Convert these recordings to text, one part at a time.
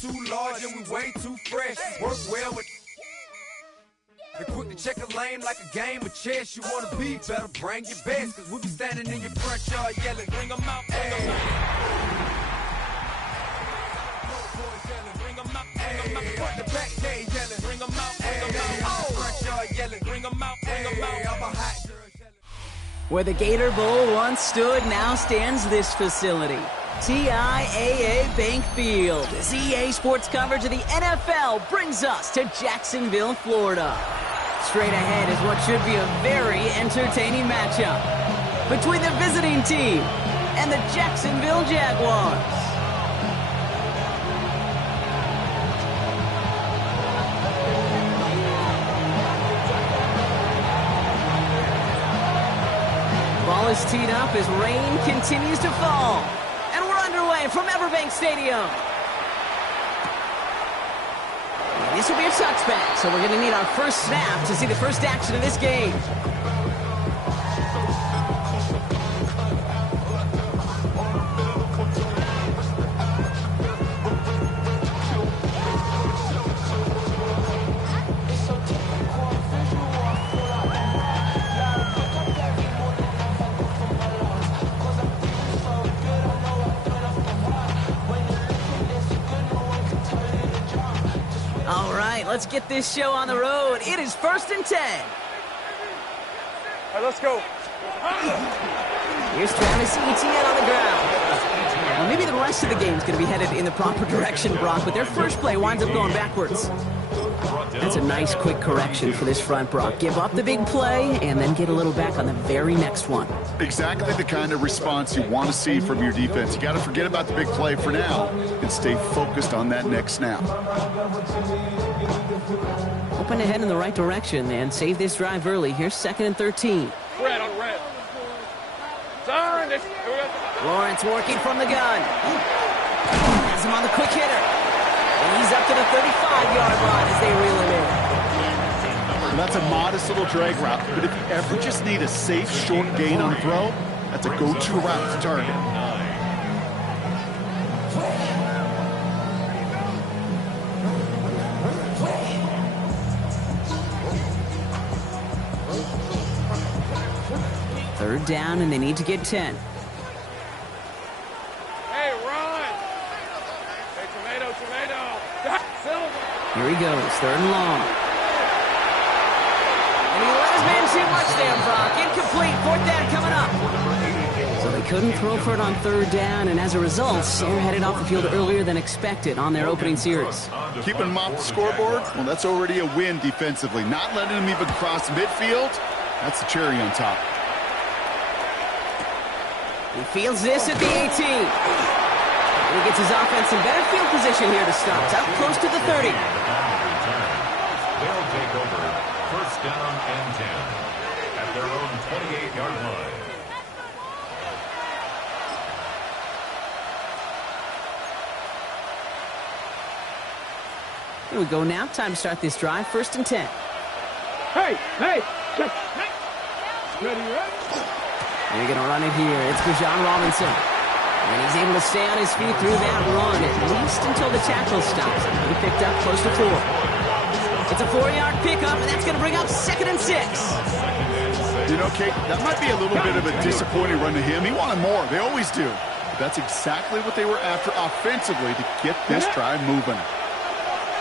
too large and we way too fresh. Work well with. They quick to check a lane like a game of chess. You wanna be better, bring your best. Cause we be standing in your front yard yelling, bring them out, bring them out. Bring them out, bring them out. Front to back, they yelling, bring them out, bring them out. Front yard yelling, bring them out, bring them out. I'm a hot girl yelling. Where the Gator Bowl once stood, now stands this facility. TIAA Bank Field. As EA Sports coverage of the NFL brings us to Jacksonville, Florida. Straight ahead is what should be a very entertaining matchup between the visiting team and the Jacksonville Jaguars. Ball is teed up as rain continues to fall. And we're underway from Everbank Stadium. This will be a touchback, so we're going to need our first snap to see the first action of this game. All right, let's get this show on the road. It is 1st and 10. All right, let's go. Here's Travis Etienne on the ground. Well, maybe the rest of the game is going to be headed in the proper direction, Brock, but their first play winds up going backwards. That's a nice quick correction for this front, Brock. Give up the big play and then get a little back on the very next one. Exactly the kind of response you want to see from your defense. You got to forget about the big play for now and stay focused on that next snap. Open ahead in the right direction and save this drive early. Here's 2nd and 13. Red on red. Turn this. Lawrence working from the gun. Has him on the quick hitter. And he's up to the 35-yard line as they reel him in. That's a modest little drag route, but if you ever just need a safe, short gain on throw, that's a go-to route to target. Third down, and they need to get 10. Hey, run. Hey, tomato, tomato. Silver. Here he goes, 3rd and long. And he let his man too much there, Brock. Incomplete, 4th down coming up. So they couldn't throw for it on 3rd down, and as a result, Sayre headed off the field earlier than expected on their opening series. Keeping them off the scoreboard, well, that's already a win defensively. Not letting them even cross midfield, that's the cherry on top. He fields this at the 18. He gets his offense in better field position here to start. It's up close to the 30. They'll take over 1st down and 10 at their own 28-yard line. Here we go now. Time to start this drive. 1st and 10. Hey, hey, check. Ready, ready. They're going to run it here. It's Bijan Robinson. And he's able to stay on his feet through that run, at least until the tackle stops. He picked up close to 4. It's a 4-yard pickup, and that's going to bring up 2nd and 6. You know, Kate, that might be a little bit of a disappointing run to him. He wanted more. They always do. But that's exactly what they were after offensively to get this drive moving.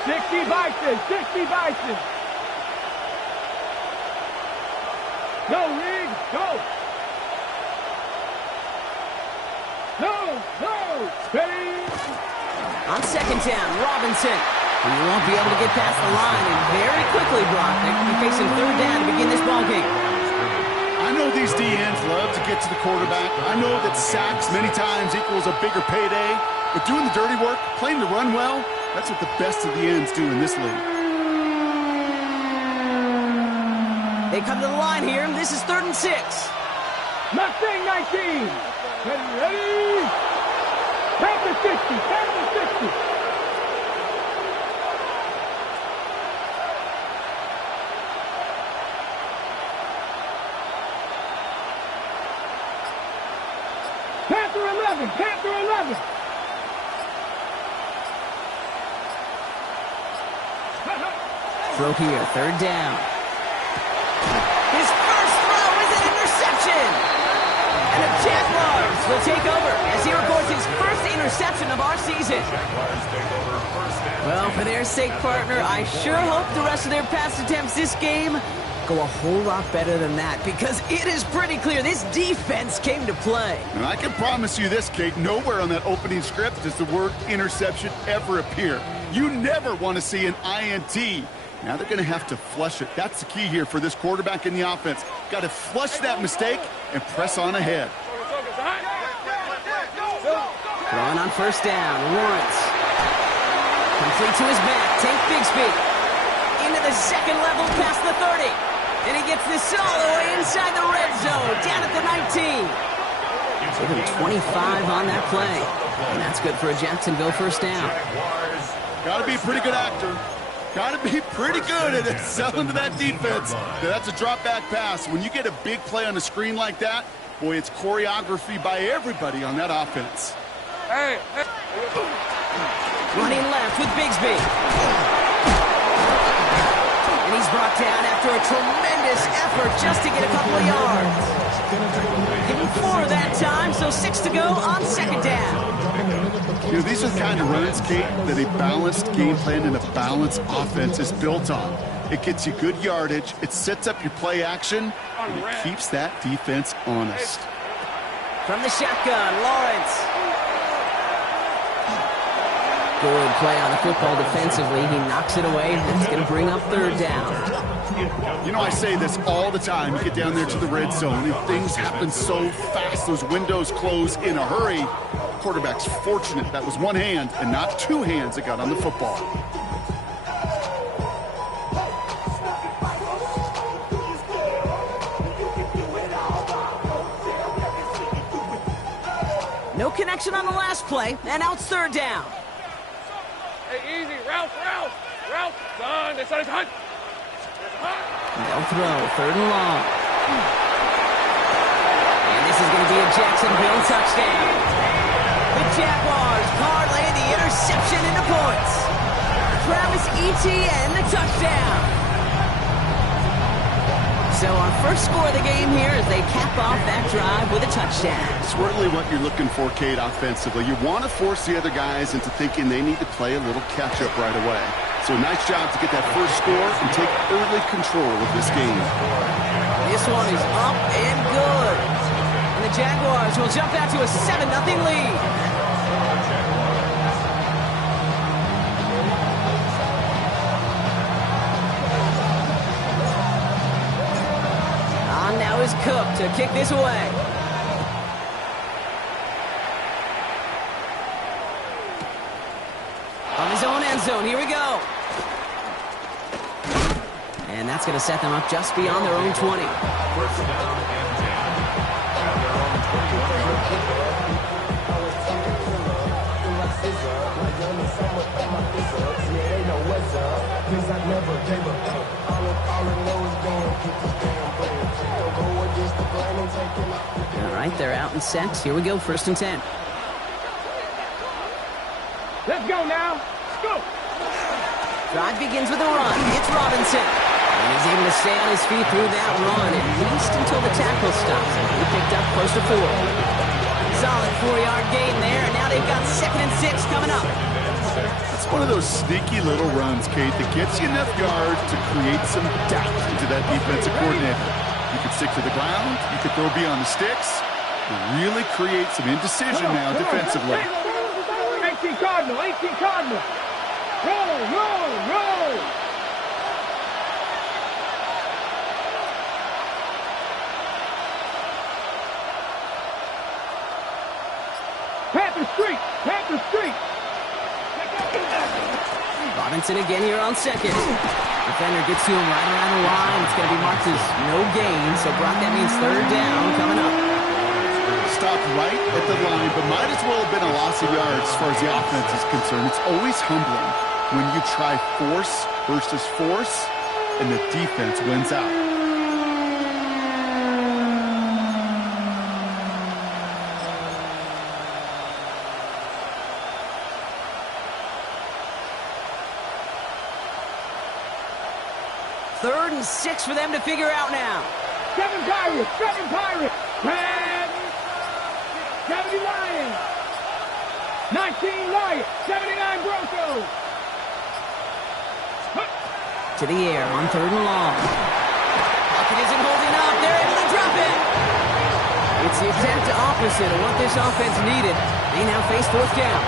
60 Bison, 60 Bison. Go, Reed, go. No, no, steady. On 2nd down, Robinson. He won't be able to get past the line, and very quickly, Brock, they're going to be facing 3rd down to begin this ballgame. I know these DNs love to get to the quarterback. I know that sacks many times equals a bigger payday, but doing the dirty work, playing the run well, that's what the best of the ends do in this league. They come to the line here. This is 3rd and 6. Mustang 19. Ready, ready. Panther 60, Panther 60. Panther 11, Panther 11. throw here, third down. His first throw is an interception! And the Jaguars will take over as he records his first interception of our season. Well, for their sake, partner, I sure hope the rest of their pass attempts this game go a whole lot better than that, because it is pretty clear this defense came to play. And I can promise you this, Kate, nowhere on that opening script does the word interception ever appear. You never want to see an INT. Now they're going to have to flush it. That's the key here for this quarterback in the offense. Got to flush that mistake and press on ahead. Throwing on first down, Lawrence. Complete to his back, Tank Bigsby. Into the second level past the 30. And he gets this all the way inside the red zone, down at the 19. Give him 25 on that play. And that's good for a Jacksonville first down. Got to be a pretty good actor. Got to be pretty good at selling to that defense. Now, that's a drop-back pass. When you get a big play on the screen like that, boy, it's choreography by everybody on that offense. Hey. Running left with Bigsby. And he's brought down after a tremendous effort just to get a couple of yards. Give him 4 that time, so 6 to go on second down. You know, these are the kind of runs, Kate, that a balanced game plan and a balanced offense is built on. It gets you good yardage, it sets up your play action, and it keeps that defense honest. From the shotgun, Lawrence. Good play on the football defensively. He knocks it away. That's going to bring up third down. You know, I say this all the time. You get down there to the red zone, and things happen so fast. Those windows close in a hurry. Quarterback's fortunate that was one hand and not 2 hands that got on the football. No connection on the last play, and now it's third down. Hey, easy. Ralph. Son, it's on his hunt. They'll throw, third and long. And this is going to be a Jacksonville touchdown. The Jaguars parlay the interception into points. Travis Etienne, the touchdown. So our first score of the game here as they cap off that drive with a touchdown. It's really what you're looking for, Kate, offensively. You want to force the other guys into thinking they need to play a little catch-up right away. So nice job to get that first score and take early control of this game. This one is up and good. And the Jaguars will jump out to a 7-0 lead. On now is Cook to kick this away. On his own end zone, here we go. And that's going to set them up just beyond their own 20. First down and 10. At their own 21. All right, they're out in sets. Here we go, first and 10. Let's go now. Let's go. Drive begins with a run. It's Robinson. And he's able to stay on his feet through that run, at least until the tackle stops. He picked up close to 4. Solid 4-yard gain there, and now they've got 2nd and 6 coming up. It's one of those sneaky little runs, Kate, that gets you enough yards to create some doubt into that defensive coordinator. You could stick to the ground, you could throw beyond the sticks, and really create some indecision now defensively. 18 Cardinal. Roll. Panther Street. Robinson again here on second. Defender gets to him right around the line. It's going to be marked as no gain, so Brock, that means third down coming up. Stopped right at the line, but might as well have been a loss of yards as far as the offense is concerned. It's always humbling when you try force versus force, and the defense wins out. 3rd and 6 for them to figure out now. 7 Pirates, 7 Pirates. 10, 70 Lions. 19 Lions, 79 Broncos. To the air on 3rd and long. Pocket isn't holding up. They're able to drop it. It's the exact opposite of what this offense needed. They now face 4th down.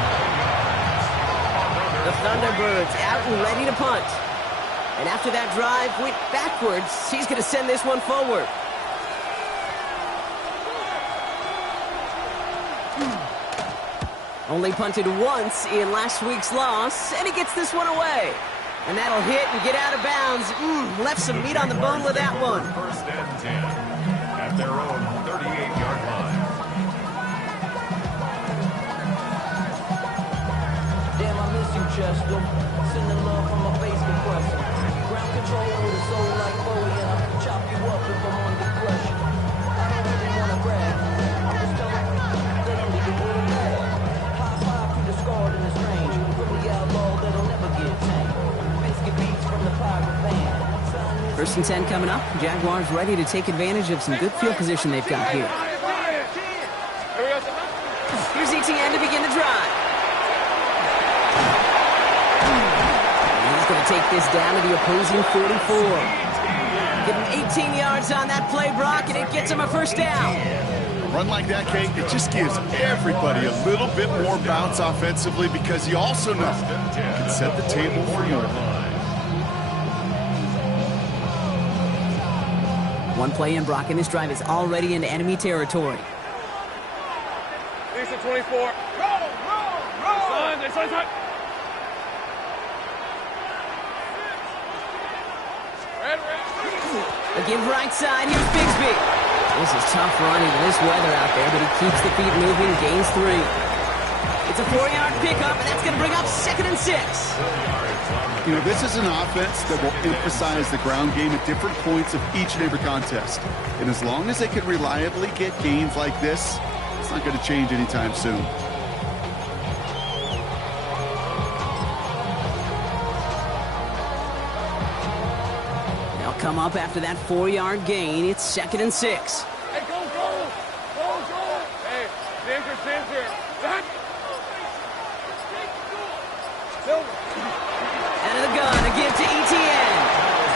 The Thunderbirds out and ready to punt. And after that drive went backwards, he's going to send this one forward. Only punted once in last week's loss, and he gets this one away. And that'll hit and get out of bounds. Left some meat on the bone with that one. 1st and 10 at their own 38-yard line. Damn, I miss you, Chester. Sending love from my face compressor. Ground control with a soul like Bowie, and I can chop you up if I'm under pressure. I don't even want to brag. I'm just telling you that I'm leaving with a bag. High five to the scarred in this range. From the outlaw that'll never get tamed. Biscuit beats from the pirate band. 1st and 10 coming up. Jaguars ready to take advantage of some good field position they've got here. Here's ETN to begin the drive. He's going to take this down to the opposing 44. Getting 18 yards on that play, Brock, and it gets him a 1st down. A run like that, Kate, it just gives everybody a little bit more bounce offensively because you also know you can set the table for more. One play in, Brock, and this drive is already into enemy territory. Lisa 24. Roll. Son. Red. A give right side, here's Bigsby. This is tough running in this weather out there, but he keeps the feet moving, gains 3. It's a 4-yard pickup, and that's going to bring up 2nd and 6. You know, this is an offense that will emphasize the ground game at different points of each and every contest. And as long as they can reliably get gains like this, it's not going to change anytime soon. They'll come up after that 4-yard gain. It's 2nd and 6. Hey, go. Hey, center. Silver. Out of the gun, a give to ETN.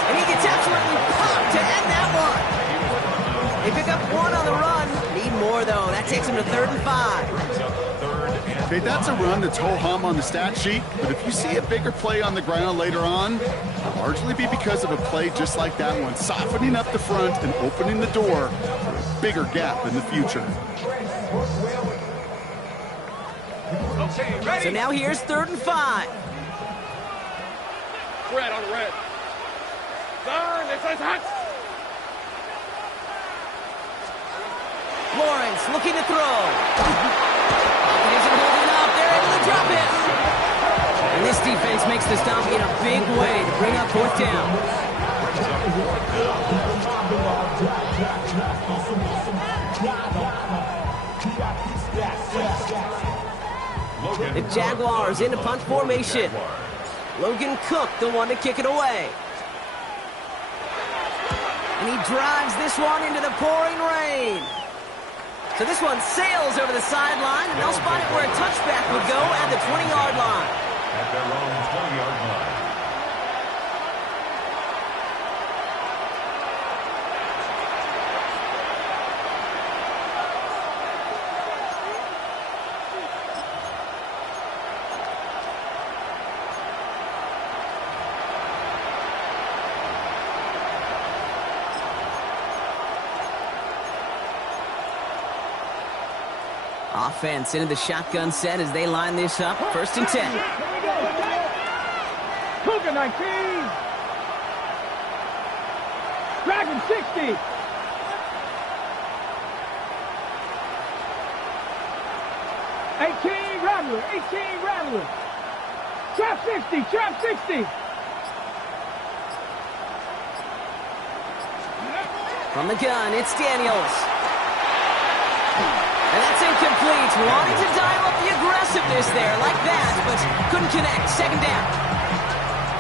And he gets absolutely pumped to end that one. They pick up 1 on the run. Need more, though. That takes him to 3rd and 5. Okay, that's a run that's ho-hum on the stat sheet, but if you see a bigger play on the ground later on, it'll largely be because of a play just like that one, softening up the front and opening the door for a bigger gap in the future. So now here's 3rd and 5. Red on the red. Son, it's hot. Lawrence looking to throw. It isn't holding up. They're able to drop it. And this defense makes the stop in a big way to bring up 4th down. The Jaguars into punt formation. Logan Cook, the one to kick it away. And he drives this one into the pouring rain. So this one sails over the sideline, and they'll spot it where a touchback would go at the 20-yard line. At their own 20-yard line. Offense into the shotgun set as they line this up. 1st and 10. Cougar 19. Dragon 60. Rattler. 18 Rattler. Trap 60. From the gun, it's Daniels. And that's incomplete. Wanted to dial up the aggressiveness there like that, but couldn't connect. 2nd down.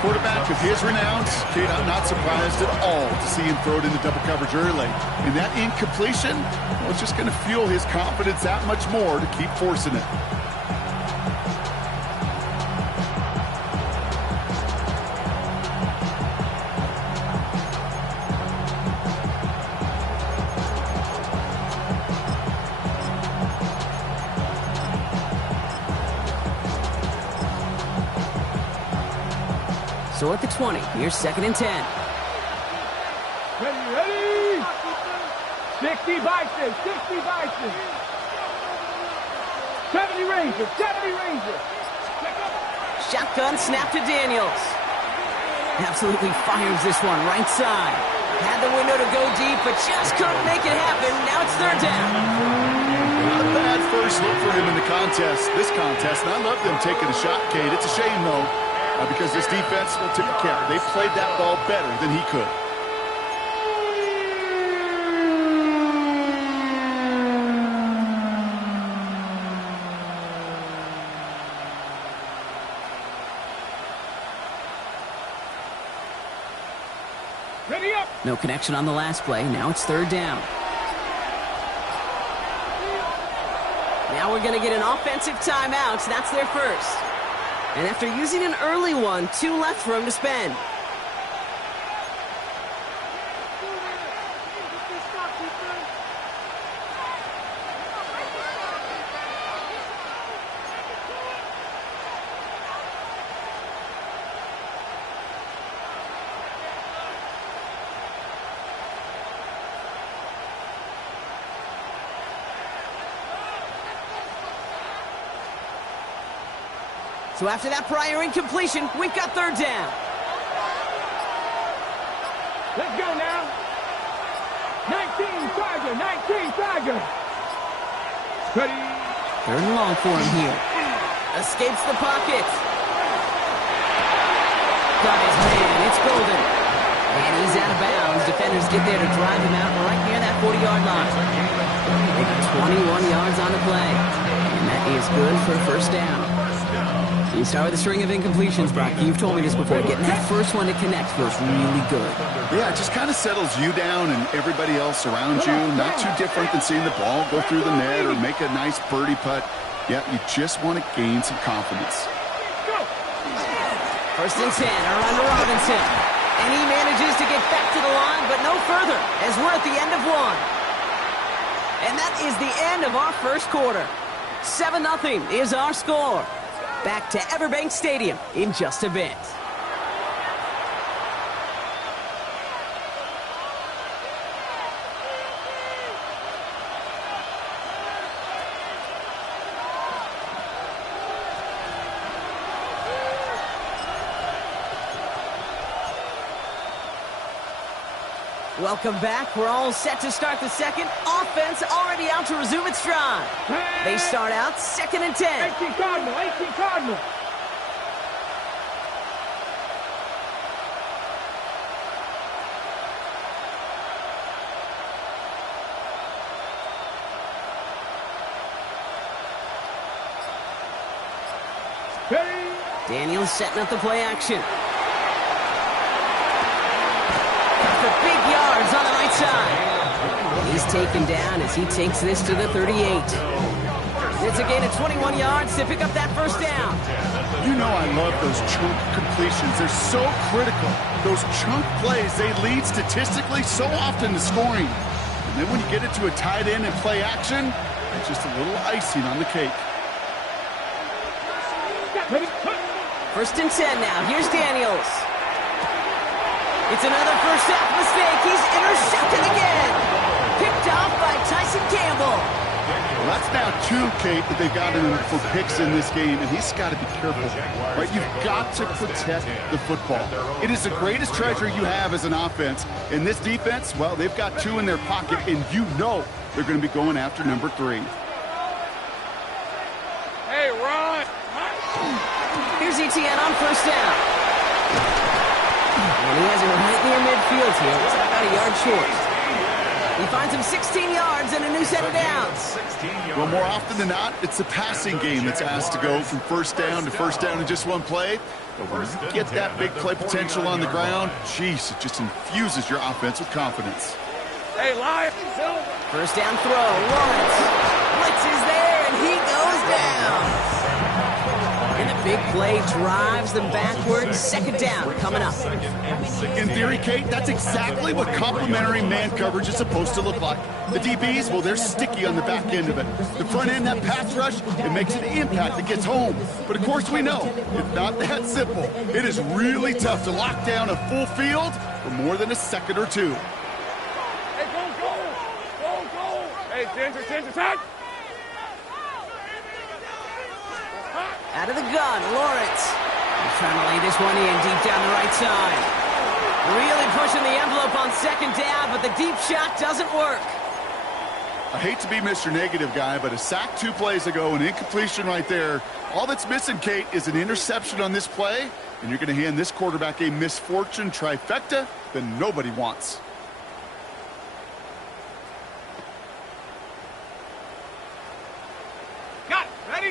Quarterback quarterback of his renown, Kate, I'm not surprised at all to see him throw it into double coverage early. And that incompletion, well, it's just going to fuel his confidence that much more to keep forcing it. So at the 20, here's 2nd and 10. Ready? 60 Bison, 60 Bison. 70 Rangers, 70 Rangers. Shotgun snap to Daniels. Absolutely fires this one right side. Had the window to go deep, but just couldn't make it happen. Now it's 3rd down. Not a bad first look for him in the contest, this contest. And I love them taking a shot, Kate. It's a shame, though, because this defense will take care. They played that ball better than he could. Ready up. No connection on the last play. Now it's 3rd down. Now we're going to get an offensive timeout. That's their first. And after using an early one, 2 left for him to spend. So after that prior incompletion, we've got 3rd down. Let's go now. 19 Tiger, 19 Tiger. Ready? 3rd and long for him here. Escapes the pocket. Got his man. It's golden. And he's out of bounds. Defenders get there to drive him out right near that 40-yard line. They got 21 yards on the play. And that is good for a 1st down. You start with a string of incompletions, Brock. You've told me this before. Getting that first one to connect feels really good. Yeah, it just kind of settles you down and everybody else around you. Not too different than seeing the ball go through the net or make a nice birdie putt. Yeah, you just want to gain some confidence. 1st and 10, around to Robinson. And he manages to get back to the line, but no further, as we're at the end of 1. And that is the end of our first quarter. 7-0 is our score. Back to Everbank Stadium in just a bit. Welcome back. We're all set to start the second. Offense already out to resume its drive. They start out 2nd and 10. 18 Cardinal, 18 Cardinal. Ready? Daniels setting up the play action. For big yards on the right side. He's taken down as he takes this to the 38. It's a gain of 21 yards to pick up that 1st down. You know I love those chunk completions. They're so critical. Those chunk plays, they lead statistically so often to scoring. And then when you get into a tight end and play action, it's just a little icing on the cake. 1st and 10 now. Here's Daniels. It's another first half mistake. He's intercepted again. Picked off by Tyson Campbell. Well, that's now 2, Kate, that they've got him for picks in this game, and he's got to be careful. Right? You've got to protect the football. It is the greatest treasure you have as an offense. And this defense, well, they've got 2 in their pocket, and you know they're going to be going after number 3. Hey, Ron. Here's ETN on 1st down. And he has it right near midfield here. It's about a yard short. He finds him 16 yards and a new set of downs. Well, more often than not, it's the passing game that's asked to go from first down to first down in just one play. But when you get that big play potential on the ground, geez, it just infuses your offense with confidence. Hey, Lion. First down throw. Lawrence. Blitz is there, and he goes down. And the big play drives them backwards. Second down coming up. In theory, Kate, that's exactly what complementary man coverage is supposed to look like. The DBs, well, they're sticky on the back end of it. The front end, that pass rush, it makes an impact that gets home. But of course we know, it's not that simple. It is really tough to lock down a full field for more than a second or two. Hey, go. Hey, Ginger, touch. Out of the gun, Lawrence. He's trying to lay this one in deep down the right side. Really pushing the envelope on second down, but the deep shot doesn't work. I hate to be Mr. Negative guy, but a sack 2 plays ago, an incompletion right there. All that's missing, Kate, is an interception on this play, and you're going to hand this quarterback a misfortune trifecta that nobody wants.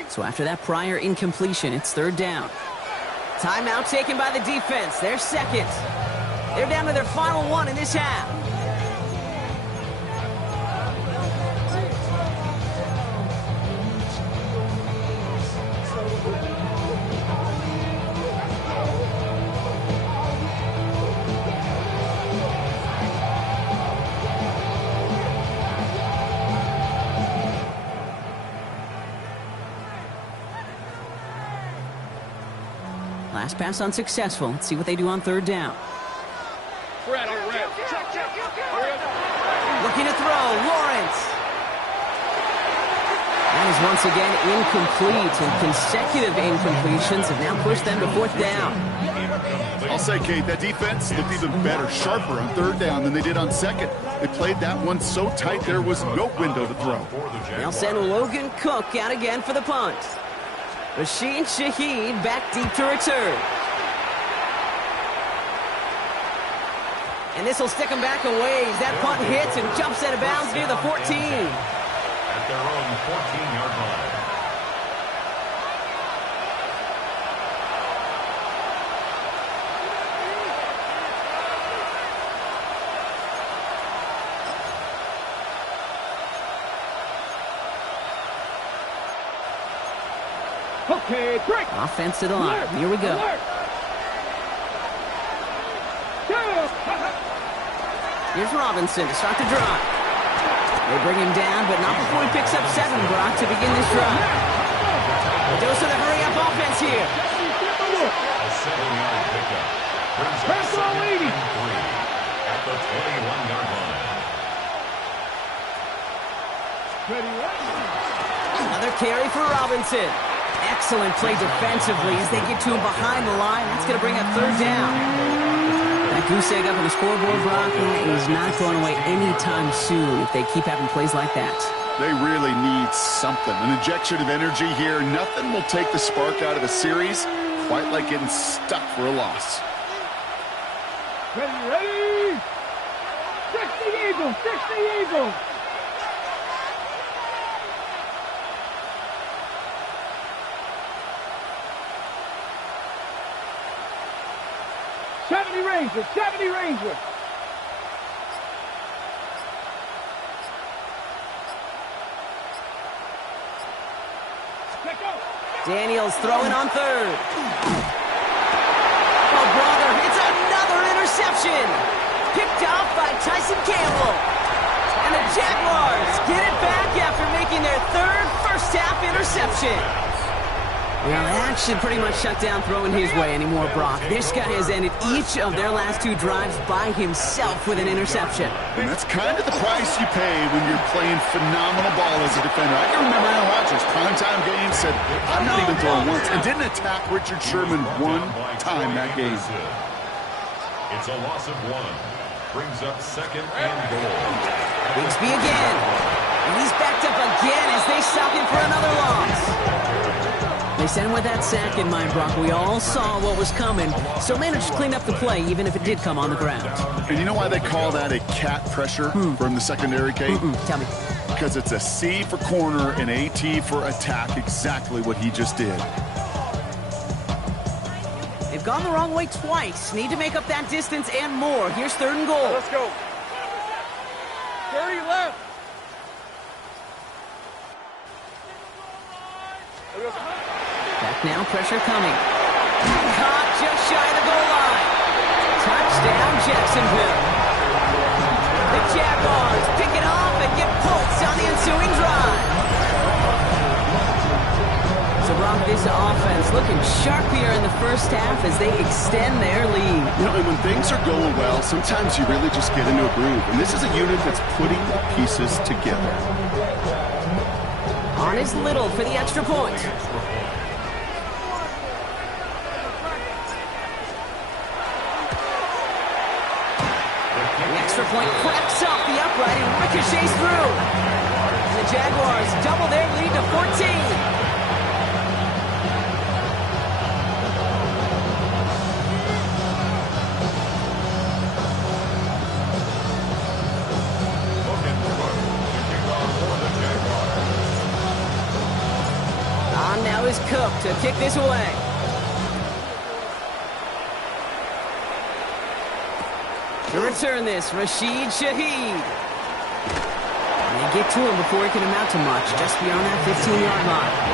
So after that prior incompletion, it's third down. Timeout taken by the defense. They're second. They're down to their final one in this half. Last pass unsuccessful. Let's see what they do on third down. Red. Looking to throw, Lawrence. That is once again incomplete, and consecutive incompletions have now pushed them to fourth down. I'll say, Kate, that defense looked even better, sharper on third down than they did on second. They played that one so tight there was no window to throw. They'll send Logan Cook out again for the punt. Rashid Shaheed back deep to return. And this will stick him back a ways. That punt hits and jumps out of bounds near the 14. At their own 14-yard line. Okay, break. Offense to the line. Here we go. Here's Robinson to start the drive. They bring him down, but not before he picks up 7, Brock, to begin this drive. A dose of the hurry-up offense here. A 7-yard pickup. Brings up second and 3 at the 21-yard line. Another carry for Robinson. Excellent play defensively as they get to him behind the line. That's going to bring up third down. That goose egg up on the scoreboard, Brock, is not going away anytime soon if they keep having plays like that. They really need something. An injection of energy here. Nothing will take the spark out of a series quite like getting stuck for a loss. Ready? 60 Eagles. 70 Rangers. Daniels throwing on third. Oh, brother, it's another interception. Picked off by Tyson Campbell. And the Jaguars get it back after making their third first-half interception. Well, that should pretty much shut down throwing his way anymore, Brock. This guy has ended each of their last 2 drives by himself with an interception. And that's kind of the price you pay when you're playing phenomenal ball as a defender. I can remember Aaron Rodgers, primetime game, said, I'm not even throwing once, and didn't attack Richard Sherman one time that game. It's a loss of 1. Brings up second and goal. Bigsby again. And he's backed up again as they stop him for another loss. They sent him with that sack in mind, Brock. We all saw what was coming, so managed to clean up the play, even if it did come on the ground. And you know why they call that a cat pressure from the secondary, Kate? Tell me. Because it's a C for corner and a T for attack, exactly what he just did. They've gone the wrong way twice. Need to make up that distance and more. Here's 3rd and goal. Let's go. 30 left. Back now, pressure coming. Caught just shy of the goal line. Touchdown, Jacksonville. The Jaguars pick it off and get points on the ensuing drive. So, Brock, this offense looking sharp here in the first half as they extend their lead. You know, and when things are going well, sometimes you really just get into a groove. And this is a unit that's putting the pieces together. On is Little for the extra point. The extra point cracks off the upright and ricochets through. And the Jaguars double their lead to 14. Now is Cook to kick this away. To return this, Rashid Shaheed. And they get to him before it can amount to much, just beyond that 15-yard line.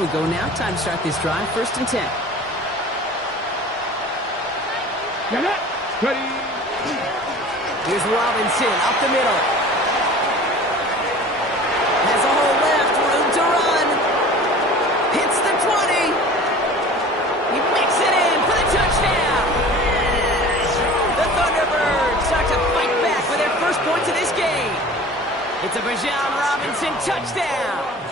We go now. Time to start this drive. 1st and 10. Ready. Here's Robinson up the middle. Has a hole left. Room to run. Hits the 20. He makes it in for the touchdown. The Thunderbirds start to fight back for their first points of this game. It's a Bijan Robinson touchdown.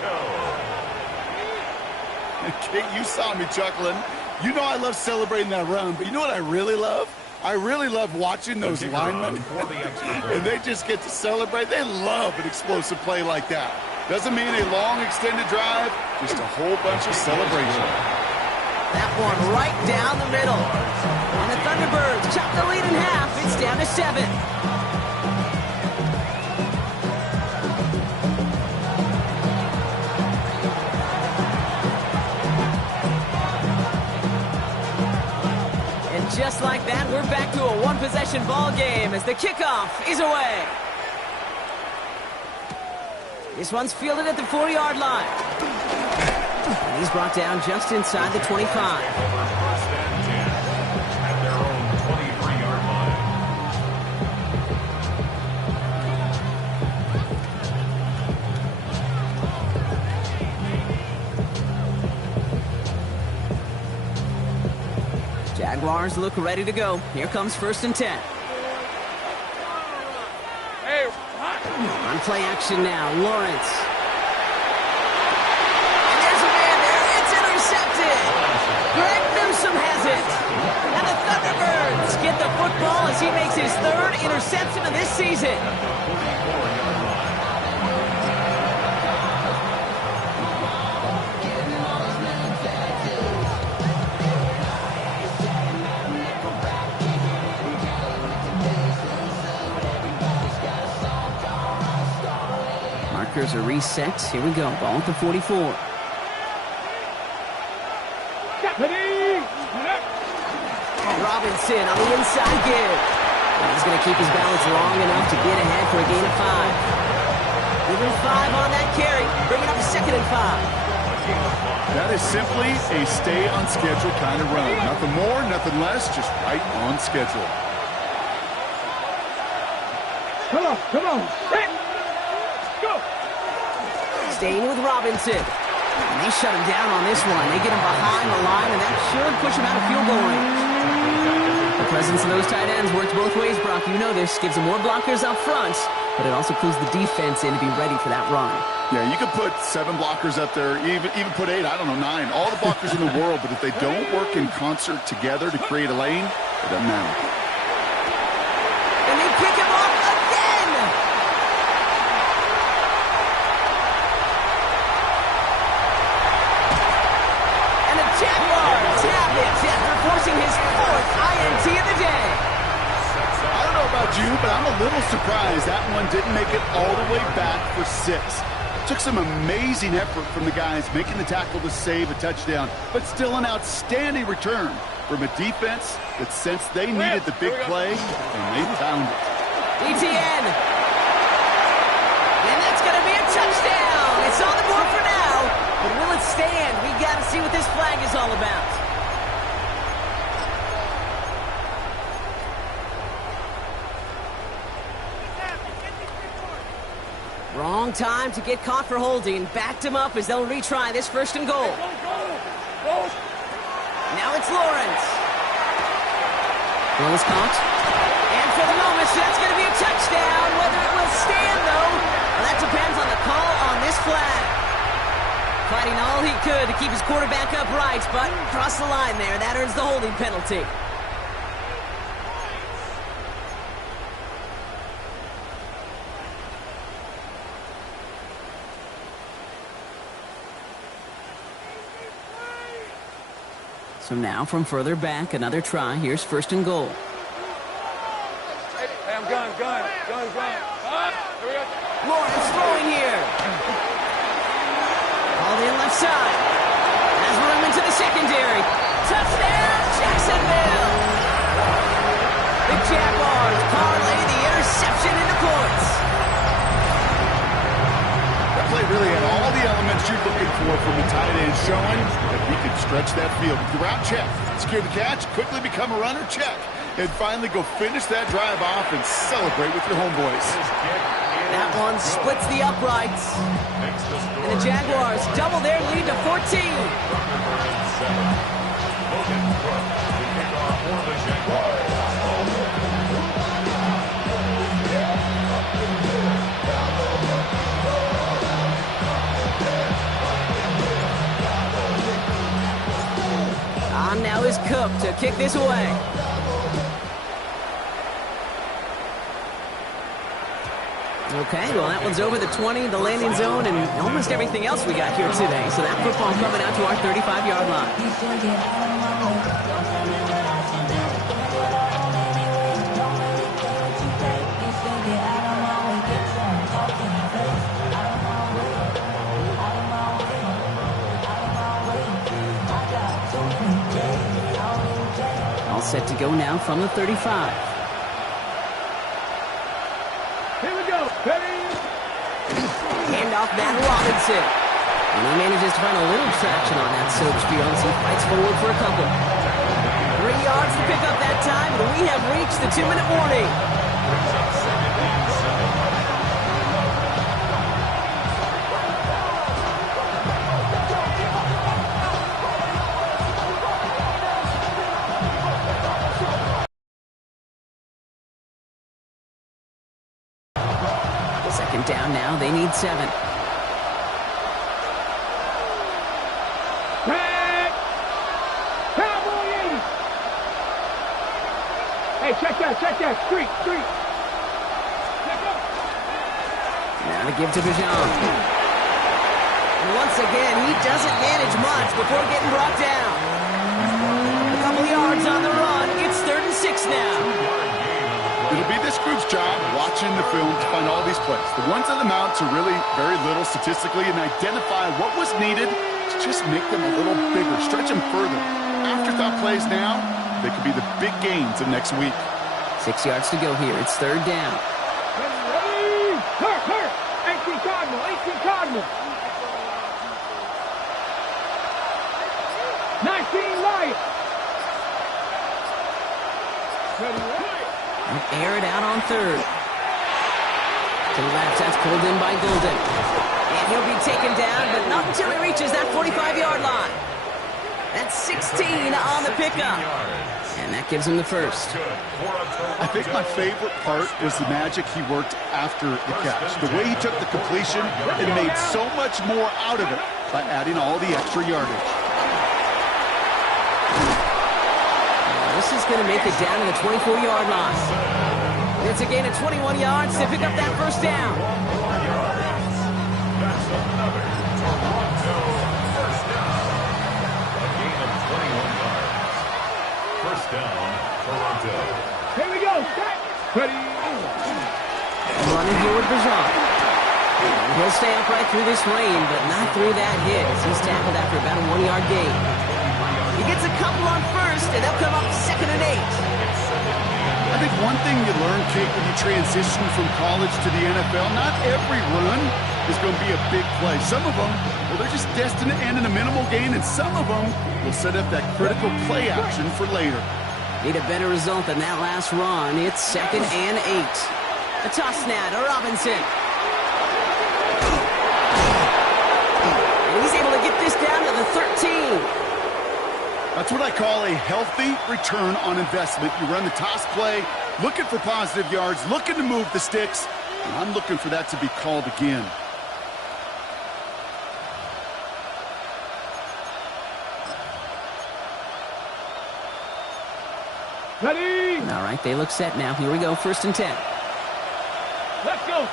Kate, you saw me chuckling. You know I love celebrating that run, but you know what I really love? I really love watching those linemen, and they just get to celebrate. They love an explosive play like that. Doesn't mean a long extended drive, just a whole bunch of celebration. That one right down the middle. And the Thunderbirds chop the lead in half. It's down to 7. Just like that, we're back to a one-possession ball game as the kickoff is away. This one's fielded at the 40-yard line. And he's brought down just inside the 25. At their own 23-yard line. Jaguars look ready to go. Here comes 1st and 10. Hey, On play action now, Lawrence. And there's a man there. It's intercepted. Greg Newsome has it. And the Thunderbirds get the football as he makes his 3rd interception of this season. Markers are reset. Here we go. Ball at the 44. Robinson on the inside give. He's going to keep his balance long enough to get ahead for a gain of 5. Even 5 on that carry. Bringing up 2nd and 5. That is simply a stay on schedule kind of run. Nothing more, nothing less, just right on schedule. Come on. Hey. Go. Staying with Robinson. And they shut him down on this one. They get him behind the line, and that should push him out of field goal range. The presence of those tight ends works both ways, Brock. You know this. Gives them more blockers up front, but it also clues the defense in to be ready for that run. Yeah, you could put 7 blockers up there, even put 8, I don't know, 9, all the blockers in the world, but if they don't work in concert together to create a lane, it doesn't matter. And they pick him off again! And the Jaguars have it after forcing his 4th INT of the day. I don't know about you, but I'm a little surprised that one didn't make it all the way back for 6. Took some amazing effort from the guys making the tackle to save a touchdown, but still an outstanding return from a defense that sensed they needed the big play, and they found it. ETN. And that's going to be a touchdown. It's on the board for now, but will it stand? We got to see what this flag is all about. Wrong time to get caught for holding. Backed him up as they'll retry this 1st and goal. Now it's Lawrence. Well, caught. And for the moment, that's going to be a touchdown. Whether it will stand, though, well, that depends on the call on this flag. Fighting all he could to keep his quarterback upright, but crossed the line there. That earns the holding penalty. So now from further back, another try. Here's 1st and goal. Hey, I'm gun. Here we go. Lawrence throwing here. Called in left side. Has room into the secondary. Touchdown, Jacksonville! The Jaguars parlay the interception into points. That play really had all the elements you're looking for from a tight end, showing that he could stretch that field. The route, check. Secure the catch, quickly become a runner, check. And finally go finish that drive off and celebrate with your homeboys. That one splits the uprights. And the Jaguars double their lead to 14. On now is Cook to kick this away. Okay, well, that one's over the 20, the landing zone, and almost everything else we got here today. So that football coming out to our 35-yard line. All set to go now from the 35. Handoff Matt Robinson. And he manages to find a little traction on that soap spiel as he fights forward for a couple. 3 yards to pick up that time, and we have reached the 2-minute warning. Second down now, they need 7. Hey, check that, street. Now to give to Bijan. And once again, he doesn't manage much before getting brought down. A couple yards on the run, it's 3rd and 6 now. It'll be this group's job watching the film to find all these plays. The ones that amount to really very little statistically and identify what was needed to just make them a little bigger, stretch them further. Afterthought plays now, they could be the big gains of next week. 6 yards to go here. It's 3rd down. Hurt! 18 Cardinal! 19 Lion! Air it out on 3rd. To the left, that's pulled in by Golden. And he'll be taken down, but not until he reaches that 45-yard line. That's 16 on the pickup. And that gives him the first. I think my favorite part was the magic he worked after the catch. The way he took the completion and made so much more out of it by adding all the extra yardage. This is going to make it down to the 24-yard line. It's a gain of 21 yards to pick up that first down. That's another Toronto first down. A gain of 21 yards. First down, Toronto. Here we go. Set. Ready. Running here with Bijan. He'll stay upright through this rain, but not through that hit as he's tackled after about a 1-yard gain. He gets a couple on first, and they'll come up 2nd and 8. I think one thing you learn, Kate, when you transition from college to the NFL, not every run is going to be a big play. Some of them, well, they're just destined to end in a minimal gain, and some of them will set up that critical play action for later. Need a better result than that last run. It's 2nd and 8. A toss now to Robinson. And he's able to get this down to the 13. That's what I call a healthy return on investment. You run the toss play, looking for positive yards, looking to move the sticks, and I'm looking for that to be called again. Ready. All right, they look set now. Here we go, 1st and 10. Let's go.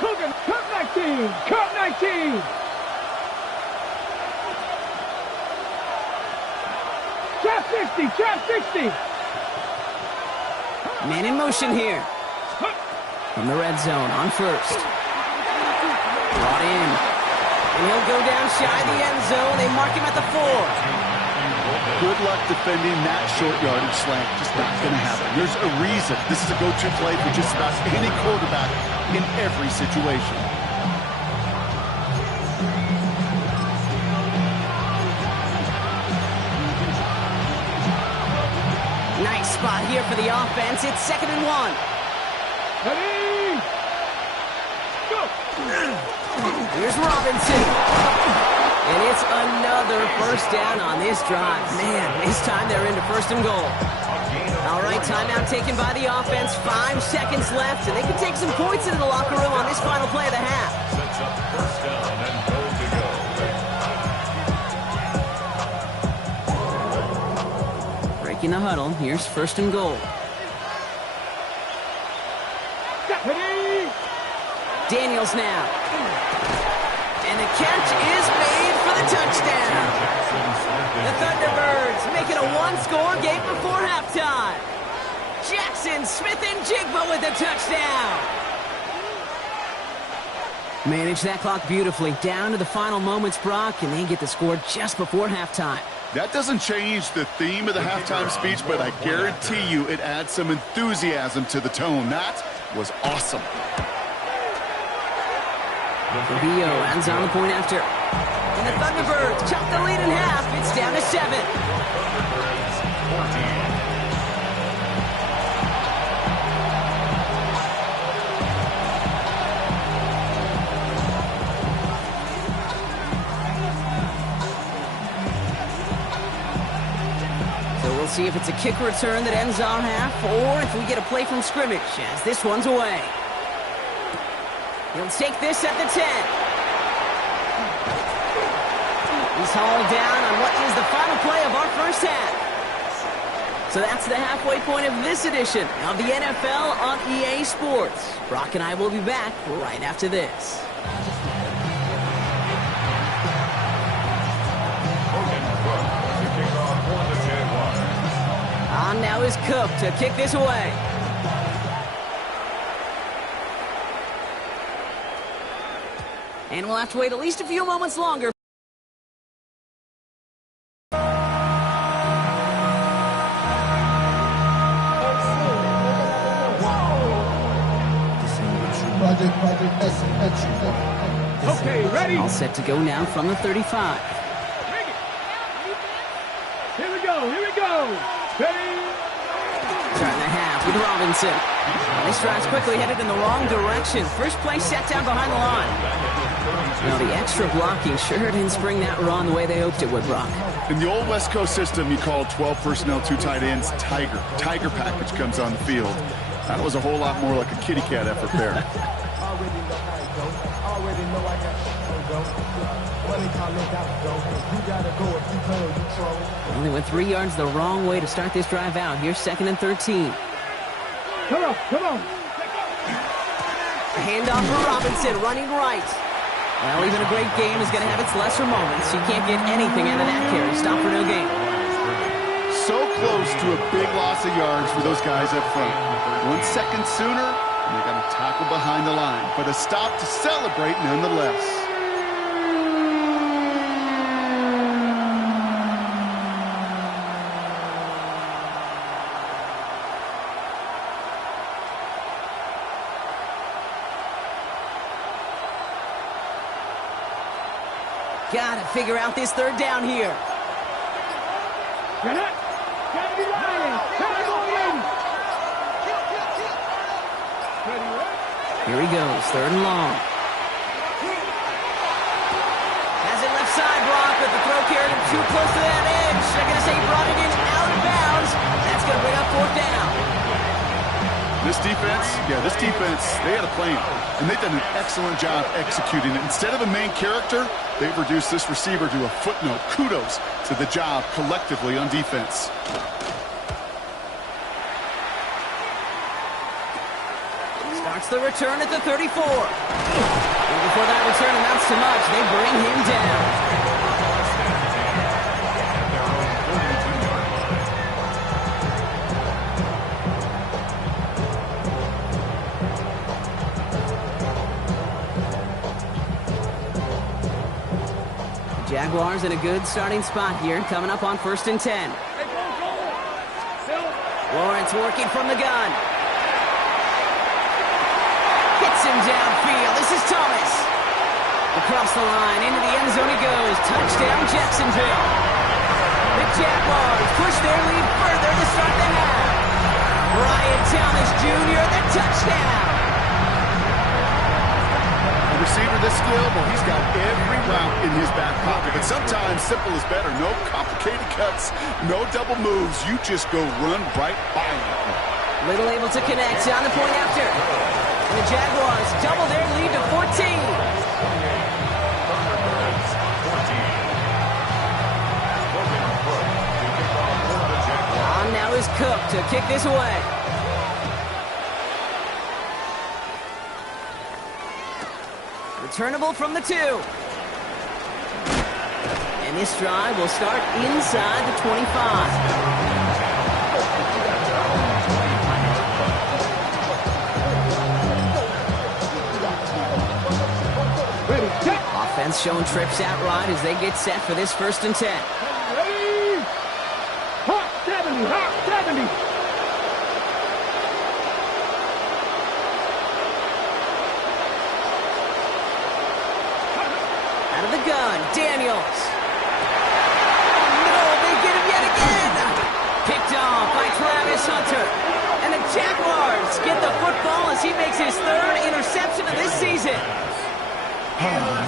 Coogan, cut 19. Cut 19. Trap 60. Trap 60. Man in motion here. From the red zone on first. Brought in. And he'll go down shy of the end zone. They mark him at the 4. Good luck defending that short yardage slant. Just not going to happen. There's a reason. This is a go-to play for just about any quarterback in every situation. Nice spot here for the offense. It's 2nd and 1. Ready. Go. Here's Robinson. And it's another first down on this drive. Man, this time they're into 1st and goal. All right, timeout taken by the offense. 5 seconds left, and they can take some points into the locker room on this final play of the half. Sets up first down and goal to go. Breaking the huddle. Here's 1st and goal. Ready. Daniels now. And the catch is made for the touchdown. The Thunderbirds make it a 1-score game before halftime. Jackson Smith-Njigba with the touchdown. Manage that clock beautifully. Down to the final moments, Brock, and they get the score just before halftime. That doesn't change the theme of the halftime speech, but I guarantee you it adds some enthusiasm to the tone. That was awesome. Rubio ends on the point after. And the Thunderbirds chop the lead in half. It's down to 7. So we'll see if it's a kick return that ends our half, or if we get a play from scrimmage, as this one's away. He'll take this at the 10. He's hauled down on what is the final play of our first half. So that's the halfway point of this edition of the NFL on EA Sports. Brock and I will be back right after this. On now is Cook to kick this away. And we'll have to wait at least a few moments longer. Okay, ready. All set to go now from the 35. Here we go. Here we go. Ready. Starting the half with Robinson. This drive's quickly headed in the wrong direction. First play set down behind the line. Now the extra blocking sure didn't spring that run the way they hoped it would, Brock. In the old West Coast system, you call 12 personnel, 2 tight ends, Tiger. Tiger package comes on the field. That was a whole lot more like a kitty cat effort there. Only went 3 yards the wrong way to start this drive out. Here's 2nd and 13. Come on. Handoff for Robinson, running right. Well, even a great game is going to have its lesser moments. You can't get anything out of that carry. Stop for no gain. So close to a big loss of yards for those guys up front. 1 second sooner, and they got a tackle behind the line. But a stop to celebrate nonetheless. Got to figure out this 3rd down here. Here he goes, 3rd and long. Has it left side, Brock, but the throw carried him too close to that edge. They're going to say he brought it in out of bounds. That's going to bring up 4th down. This defense, they had a plan, and they've done an excellent job executing it. Instead of a main character, they've reduced this receiver to a footnote. Kudos to the job collectively on defense. Starts the return at the 34. And before that return amounts to much, they bring him down. Jaguars in a good starting spot here, coming up on 1st and 10. Lawrence working from the gun. Hits him downfield. This is Thomas. Across the line, into the end zone he goes. Touchdown, Jacksonville. The Jaguars push their lead further to start the half. Brian Thomas Jr., the touchdown. A receiver this skilled, well, he's got every route in his back pocket. But sometimes simple is better. No complicated cuts, no double moves. You just go run right by him. Little able to connect on the point after. And the Jaguars double their lead to 14. On now is Cook to kick this away. Returnable from the 2. And this drive will start inside the 25. Offense showing trips out right as they get set for this 1st and 10. Ready? Hot 70, hot 70. Out of the gun, Daniels. No, they get him yet again. Picked off by Travis Hunter. And the Jaguars get the football as he makes his 3rd interception of this season.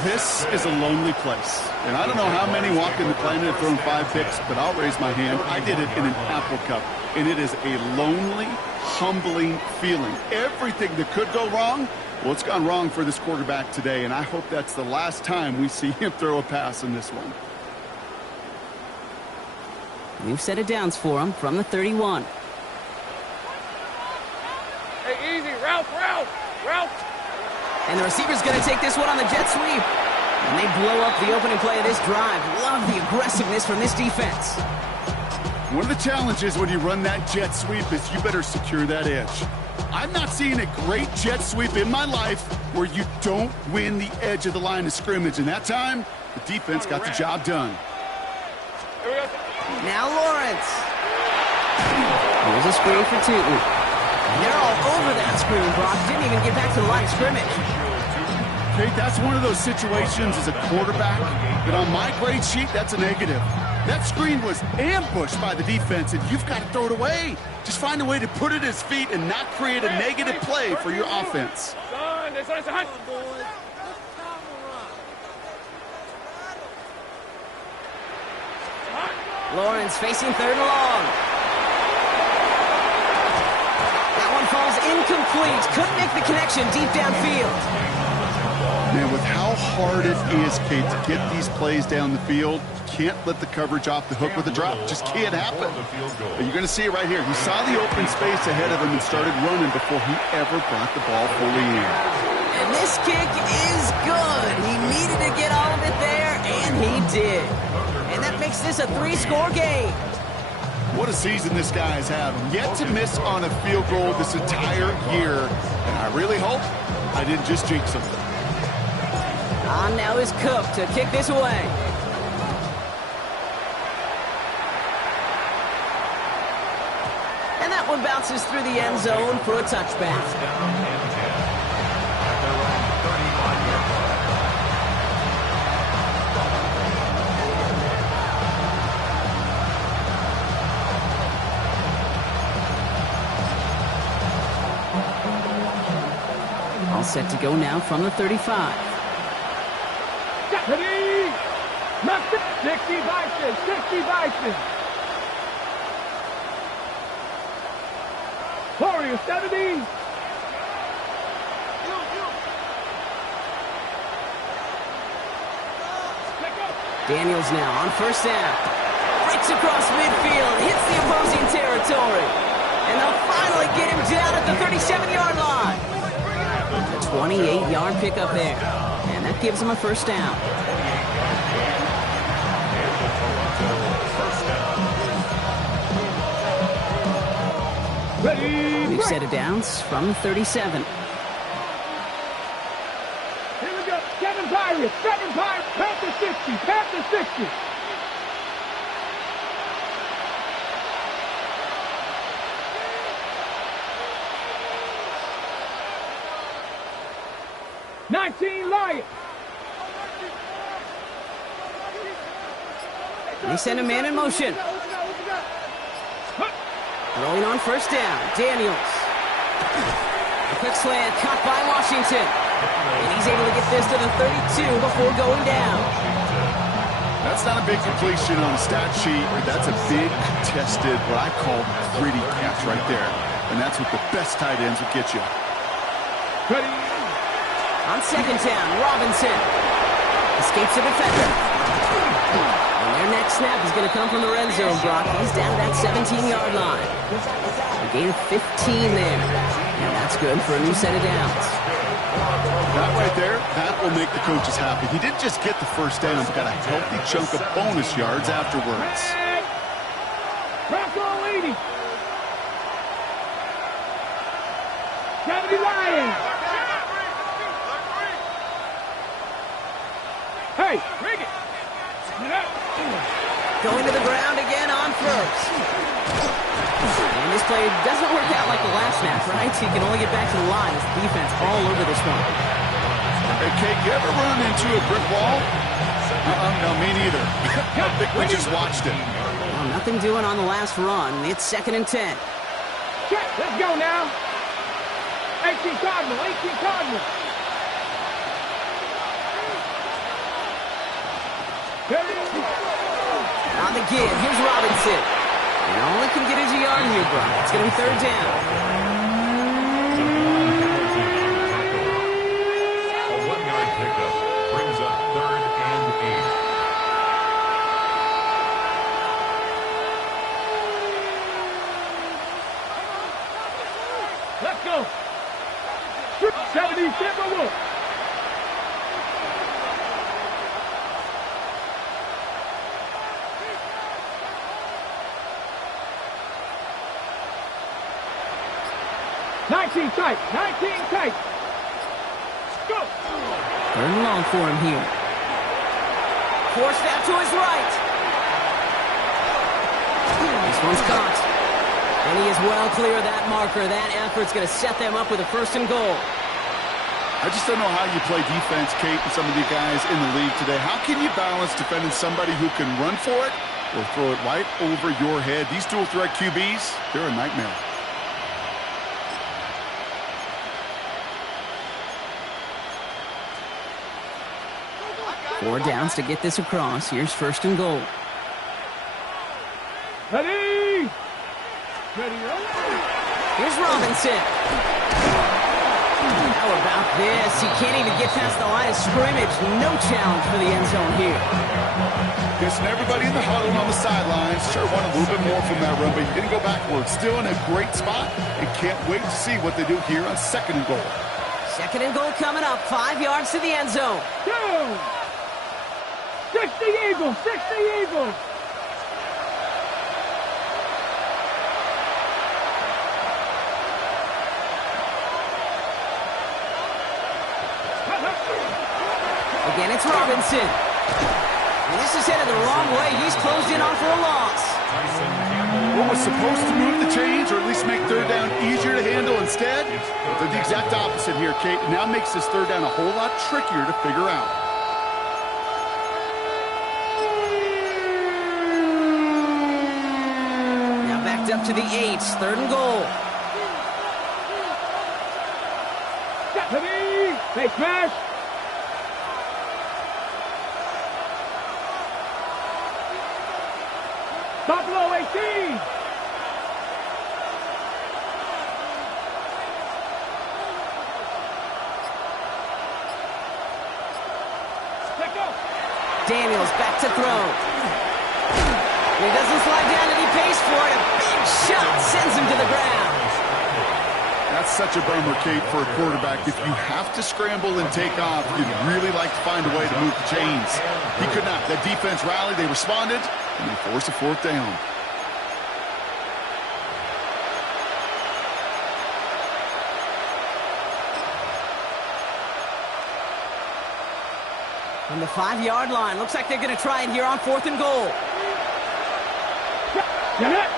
This is a lonely place. And I don't know how many walk in the planet have thrown 5 picks, but I'll raise my hand. I did it in an Apple Cup. And it is a lonely, humbling feeling. Everything that could go wrong, well, it's gone wrong for this quarterback today. And I hope that's the last time we see him throw a pass in this one. New set of downs for him from the 31. Hey, easy. Ralph. And the receiver's going to take this one on the jet sweep. And they blow up the opening play of this drive. Love the aggressiveness from this defense. One of the challenges when you run that jet sweep is you better secure that edge. I'm not seeing a great jet sweep in my life where you don't win the edge of the line of scrimmage. And that time, the defense got the job done. Now Lawrence. Here's a screen for Tootin. They're all over that screen, Brock. Didn't even get back to the line of scrimmage. Okay, that's one of those situations as a quarterback that on my grade sheet, that's a negative. That screen was ambushed by the defense, and you've got to throw it away. Just find a way to put it at his feet and not create a negative play for your offense. Lawrence facing third and long. That one falls incomplete. Couldn't make the connection deep downfield. Man, with how hard it is, Kate, to get these plays down the field, you can't let the coverage off the hook with a drop. Just can't happen. But you're going to see it right here. He saw the open space ahead of him and started running before he ever brought the ball fully in. And this kick is good. He needed to get all of it there, and he did. And that makes this a 3-score game. What a season this guy is having. Yet to miss on a field goal this entire year. And I really hope I didn't just jinx him. On now is Cook to kick this away. And that one bounces through the end zone for a touchback. All set to go now from the 35. 60 Bison, 60 Bison. Warrior 70. Daniels now on first down. Breaks across midfield, hits the opposing territory. And they'll finally get him down at the 37-yard line. A 28-yard pickup there. And that gives him a first down. We've set it downs from the 37. Here we go. 7 Pirates. Past the 60. Past the 60. Lions. They send a man in motion. Rolling on first down, Daniels. A quick slant caught by Washington. And he's able to get this to the 32 before going down. That's not a big completion on the stat sheet, but that's a big contested, what I call gritty catch right there. And that's what the best tight ends will get you. Ready. On second down, Robinson escapes the defender. And their next snap is going to come from the red zone, Brock. He's down at that 17-yard line. A gain of 15 there. And that's good for a new set of downs. That right there, that will make the coaches happy. He didn't just get the first down, he's got a healthy chunk of bonus yards afterwards. Bronco 80. 70 Lions. Hey, rig it. Going to the ground again on first. And this play doesn't work out like the last snap, right? So you can only get back to the line as the defense all over this one. Hey, Kate, you ever run into a brick wall? No, me neither. I think we just watched it. Well, nothing doing on the last run. It's 2nd and 10. Check, let's go now. 18 Cardinal, 18 Cardinal. On the give, here's Robinson. And all he can get is a yard here, Brock. It's going to be 3rd down. A 1-yard pickup brings up 3rd and 8. Let's go. 70 Timberwolves. Tight, 19 tight. Go. 3rd and long for him here. Forced out to his right. This one's caught. And he is well clear of that marker. That effort's going to set them up with a 1st and goal. I just don't know how you play defense, Kate, and some of the guys in the league today. How can you balance defending somebody who can run for it or throw it right over your head. These dual threat QBs, they're a nightmare. Four downs to get this across. Here's first and goal. Ready! Here's Robinson. How about this? He can't even get past the line of scrimmage. No challenge for the end zone here. Guessing everybody in the huddle on the sidelines sure want a little bit more from that run, but he didn't go backwards. Still in a great spot and can't wait to see what they do here on second and goal. Second and goal coming up. 5 yards to the end zone. Go! 60 Eagles! 60 Eagles! Again, it's Robinson. And this is headed the wrong way. He's closed in on for a loss. What was supposed to move the chains or at least make third down easier to handle instead? They're the exact opposite here, Kate. It now makes this third down a whole lot trickier to figure out. Now backed up to the 8. Third and goal. Ready! Take smash! Top low 18! Take off! Daniels back to throw. He doesn't slide down and he pays for it. A big shot sends him to the ground. That's such a bummer, Kate, for a quarterback. If you have to scramble and take off, you'd really like to find a way to move the chains. He could not. That defense rallied, they responded, and they forced a fourth down. From the 5-yard line. Looks like they're going to try it here on fourth and goal. Get it!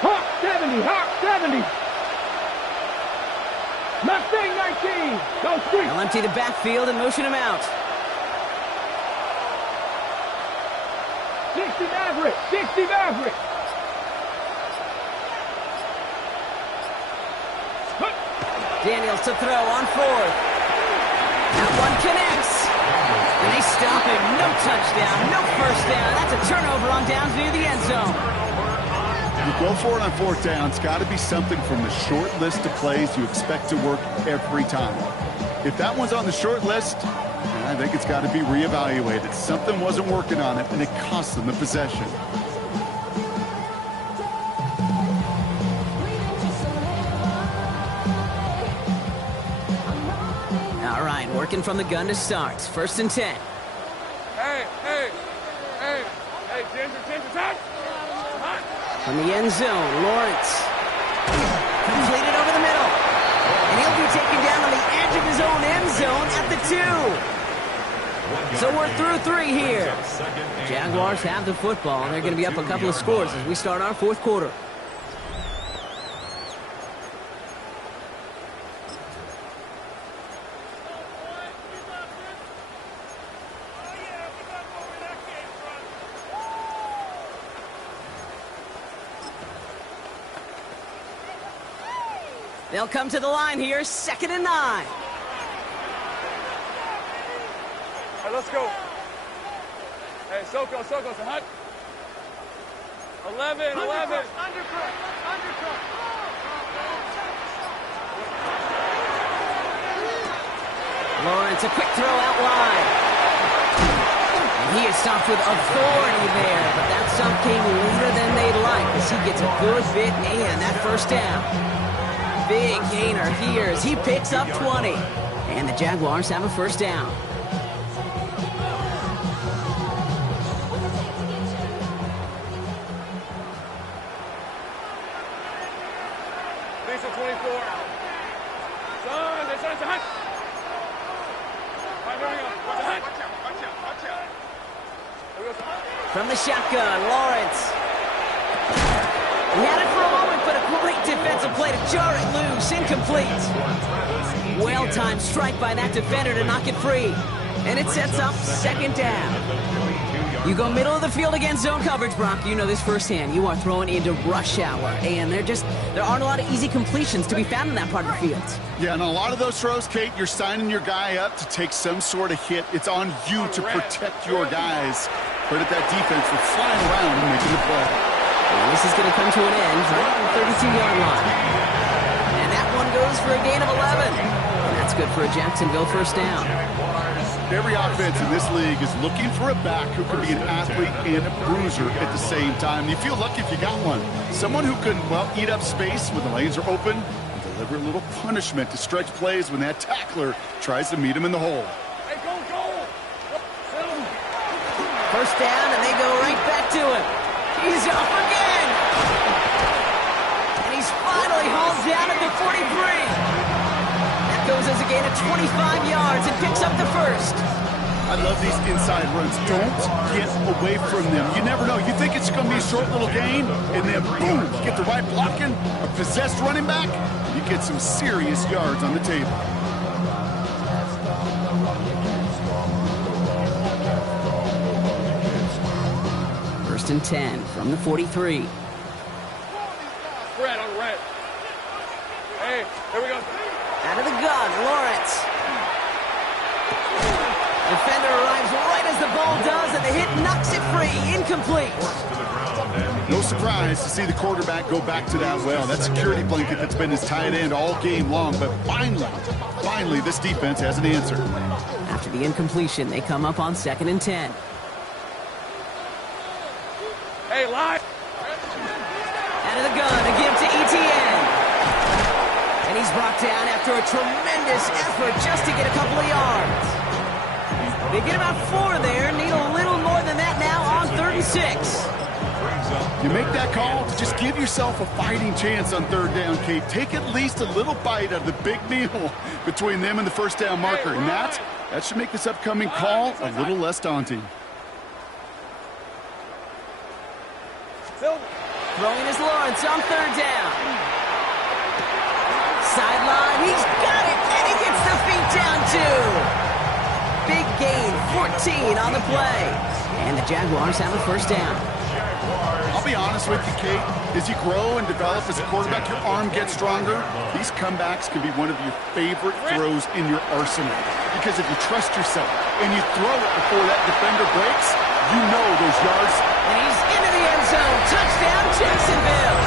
Hawk 70! Hawk 70! Mustang 19! Go street! They'll empty the backfield and motion him out. 60 Maverick! 60 Maverick! Daniels to throw on fourth. That one connects. And they stop him. No touchdown, no first down. That's a turnover on downs near the end zone. You go for it on fourth down. It's got to be something from the short list of plays you expect to work every time. If that one's on the short list, I think it's got to be reevaluated. Something wasn't working on it, and it cost them the possession. All right, working from the gun to start. First and 10. Hey, Ginger, touch! From the end zone, Lawrence. Completed over the middle. And he'll be taken down on the edge of his own end zone at the 2. So we're through 3 here. Jaguars have the football, and they're going to be up a couple of scores as we start our fourth quarter. They'll come to the line here, 2nd and 9. All right, let's go. Hey, Soko, so hot. 11. Undercut. Lawrence, a quick throw out wide. And he is stopped with authority there, but that stop came later than they'd like as he gets a good bit and that first down. Big gainer here as he picks up 20. And the Jaguars have a first down. Lisa 24. Son, it's a hunt. All right, here we go. Watch out. From the shotgun, Lawrence. He had it for a moment, but a great defensive play to jar it loose. Incomplete. Well-timed strike by that defender to knock it free. And it sets up second down. You go middle of the field against zone coverage, Brock. You know this firsthand. You are throwing into rush hour, and there aren't a lot of easy completions to be found in that part of the field. Yeah, and a lot of those throws, Kate, you're signing your guy up to take some sort of hit. It's on you to protect your guys. Credit that defense for flying around and making the play. Well, this is going to come to an end right on the 32-yard line. And that one goes for a gain of 11. And that's good for a Jacksonville first down. Every offense in this league is looking for a back who can be an athlete and a bruiser at the same time. You feel lucky if you got one. Someone who can, well, eat up space when the lanes are open and deliver a little punishment to stretch plays when that tackler tries to meet him in the hole. Hey, go! First down, and they go right back to him. He's off again. And he's finally hauled down at the 43. That goes as a gain of 25 yards and picks up the first. I love these inside runs. Don't get away from them. You never know. You think it's going to be a short little gain, and then boom, you get the right blocking, a possessed running back, and you get some serious yards on the table. First and 10 from the 43. Red on red. Hey, here we go. Out of the gun, Lawrence. Defender arrives right as the ball does, and the hit knocks it free. Incomplete. No surprise to see the quarterback go back to that well. That security blanket that's been his tight end all game long, but finally, this defense has an answer. After the incompletion, they come up on 2nd and 10. Hey, live. Out of the gun to give to Etienne. And he's brought down after a tremendous effort just to get a couple of yards. They get about 4 there, need a little more than that now on 3rd and 6. You make that call to just give yourself a fighting chance on 3rd down, Kate. Take at least a little bite out of the big meal between them and the first down marker. And that should make this upcoming call a little less daunting. Throwing is Lawrence on 3rd down. Sideline, he's got it, and he gets the feet down too. Big gain, 14 on the play. And the Jaguars have a first down. I'll be honest with you, Kate. As you grow and develop as a quarterback, your arm gets stronger. These comebacks can be one of your favorite throws in your arsenal. Because if you trust yourself and you throw it before that defender breaks, you know those yards. And he's into the end zone. Touchdown, Jacksonville.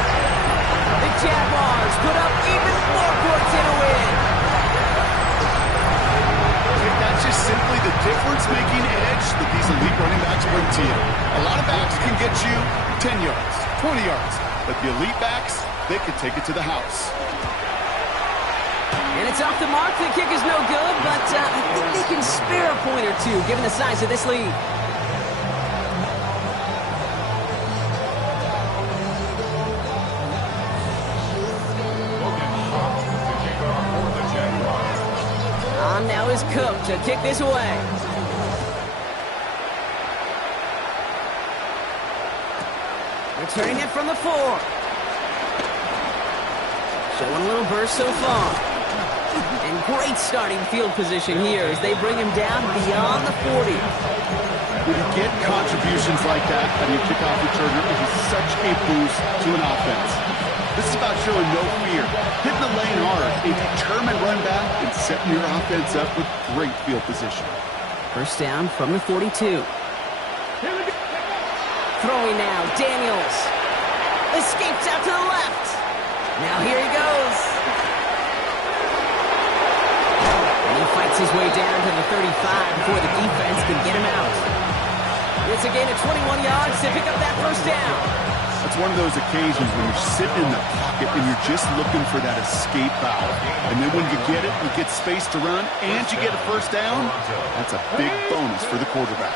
The Jaguars put up even more points in a win. That's just simply the difference-making edge that these elite running backs bring to you. A lot of backs can get you 10 yards, 20 yards, but the elite backs, they can take it to the house. And it's off the mark. The kick is no good, but I think they can spare a point or two given the size of this lead. Now is Cook to kick this away. Returning it from the 4. Showing a little burst so far. And great starting field position here as they bring him down beyond the 40. When you get contributions like that on your kickoff returner, it is such a boost to an offense. This is about showing no fear, hitting the lane hard, a determined run back, and setting your offense up with great field position. First down from the 42. Throwing now, Daniels. Escapes out to the left. Now here he goes. And he fights his way down to the 35 before the defense can get him out. It's a gain of 21 yards to pick up that first down. It's one of those occasions when you're sitting in the pocket and you're just looking for that escape valve. And then when you get it, you get space to run, and you get a first down, that's a big bonus for the quarterback.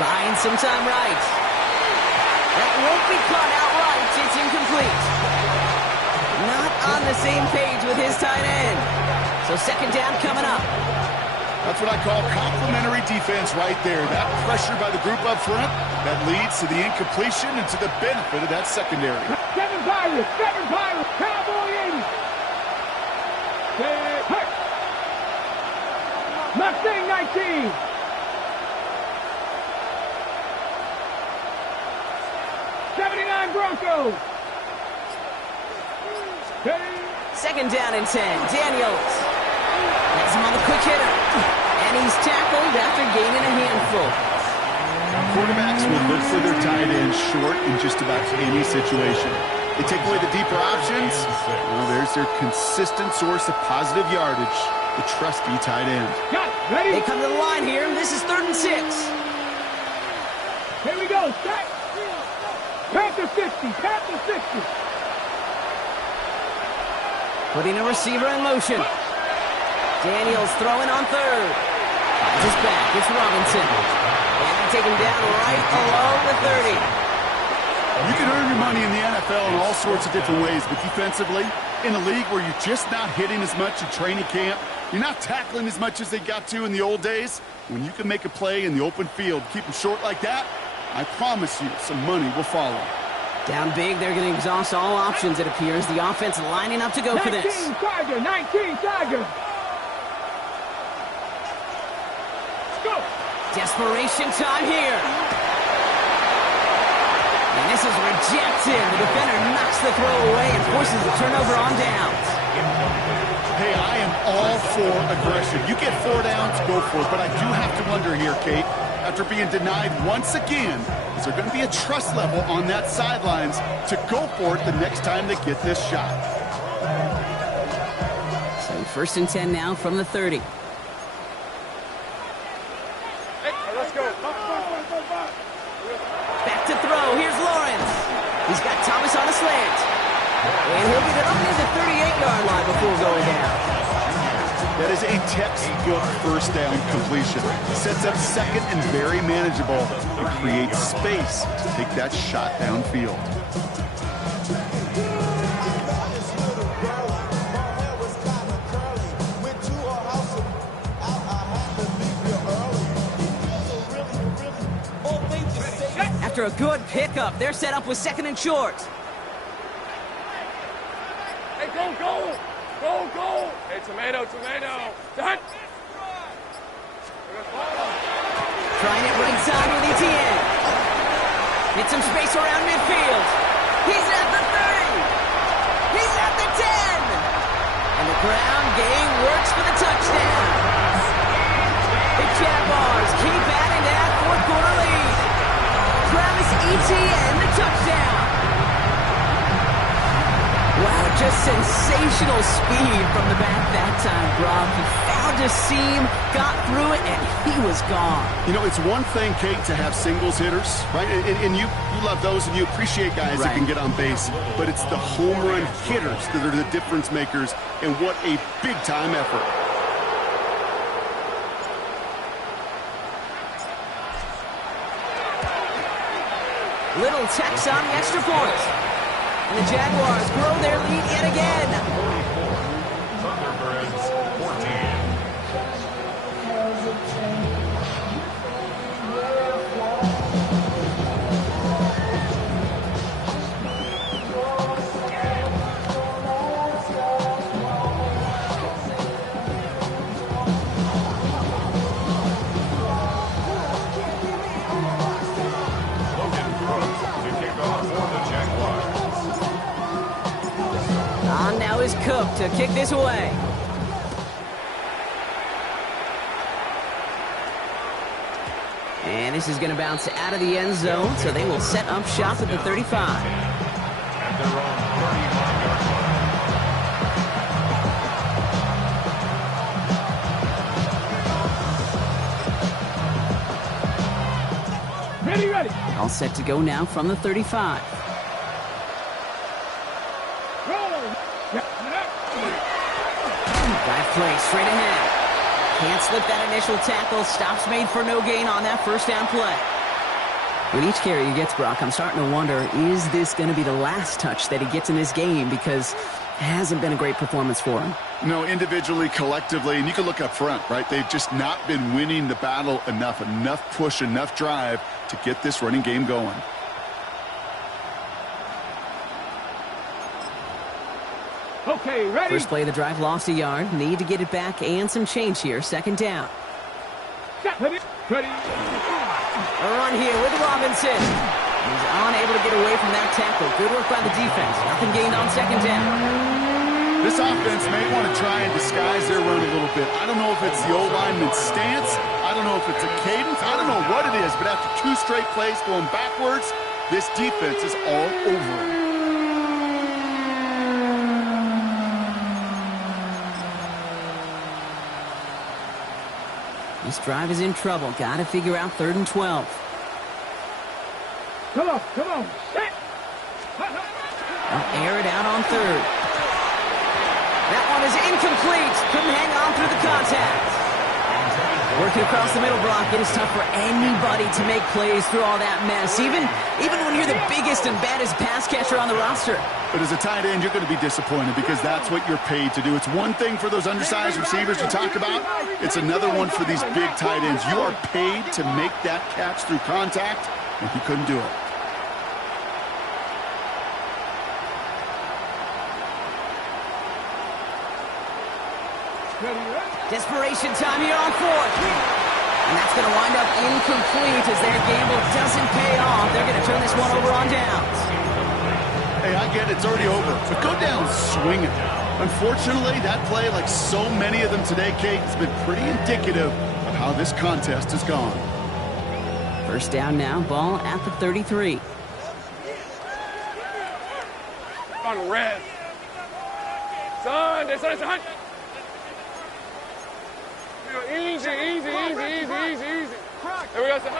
Buying some time right. That won't be caught outright. It's incomplete. Not on the same page with his tight end. So second down coming up. That's what I call complimentary defense right there. That pressure by the group up front, that leads to the incompletion and to the benefit of that secondary. 7 Pirates, Cowboy 80. Mustang 19. Broncos. Second down and 10. Daniels has him on the quick hitter. And he's tackled after gaining a handful. Quarterbacks will look for their tight end short in just about any situation. They take away the deeper options. Well, there's their consistent source of positive yardage, the trusty tight end. Got it. Ready? They come to the line here. This is 3rd and 6. Here we go. Set. Panther 50. Panther 60. Putting a receiver in motion. Daniels throwing on 3rd. Finds his back. It's Robinson. And they take him down right along the 30. You can earn your money in the NFL in all sorts of different ways, but defensively, in a league where you're just not hitting as much in training camp, you're not tackling as much as they got to in the old days, when you can make a play in the open field, keep them short like that, I promise you some money will follow. Down big, they're going to exhaust all options, it appears. The offense lining up to go for this. 19 Tiger. 19 Tiger. Go. Desperation time here. And this is rejected. The defender knocks the throw away and forces a turnover on downs. Hey, I am all for aggression. You get 4 downs, go for it. But I do have to wonder here, Kate, after being denied once again, is there going to be a trust level on that sidelines to go for it the next time they get this shot? So 1st and 10 now from the 30. Hey, let's go. Back to throw. Here's Lawrence. He's got Thomas on a slant. And he'll get it up near the 38-yard line before going down. That is a textbook first down completion. Sets up second and very manageable. It creates space to take that shot downfield. After a good pickup, they're set up with 2nd and short. Hey, go, go. Go, go. Hey, tomato. Done. Trying it right side with Etienne. Get some space around midfield. He's at the 30. He's at the 10. And the ground game works for the touchdown. The Jaguars keep adding to that 4th quarter lead. Travis Etienne, the touchdown. Wow, just sensational speed from the back that time, Brock. He found a seam, got through it, and he was gone. You know, it's one thing, Kate, to have singles hitters, right? And you love those, and you appreciate guys that can get on base. But it's the home run hitters that are the difference makers, and what a big-time effort. Little Tex on the extra point. And the Jaguars grow their lead yet again. Thunderbirds 14. Now is Cook to kick this away. And this is going to bounce out of the end zone, so they will set up shop at the 35. At their own 35-yard line. Ready. All set to go now from the 35. Drive play straight ahead. Can't slip that initial tackle. Stops made for no gain on that first down play. With each carry he gets, Brock, I'm starting to wonder, is this going to be the last touch that he gets in this game? Because it hasn't been a great performance for him. No, individually, collectively, and you can look up front, right? They've just not been winning the battle enough push, enough drive to get this running game going. Okay, ready? First play of the drive lost a yard. Need to get it back and some change here. Second down. Ready. A run here with Robinson. He's unable to get away from from that tackle. Good work by the defense. Nothing gained on second down. This offense may want to try and disguise their run a little bit. I don't know if it's the O-lineman's stance. I don't know if it's a cadence. I don't know what it is, but after 2 straight plays going backwards, this defense is all over it. This drive is in trouble. Got to figure out 3rd and 12. Come on, set. They'll air it out on 3rd. That one is incomplete. Couldn't hang on through the contact. Working across the middle, Brock. It is tough for anybody to make plays through all that mess, even when you're the biggest and baddest pass catcher on the roster. But as a tight end, you're going to be disappointed because that's what you're paid to do. It's one thing for those undersized receivers you talk about. It's another one for these big tight ends. You are paid to make that catch through contact, and he couldn't do it. Desperation time here on 4th. And that's going to wind up incomplete as their gamble doesn't pay off. They're going to turn this one over on downs. Hey, I get it. It's already over. But go down swinging. Unfortunately, that play, like so many of them today, Kate, has been pretty indicative of how this contest has gone. First down now, ball at the 33. On red. Son. Easy. There we go, son.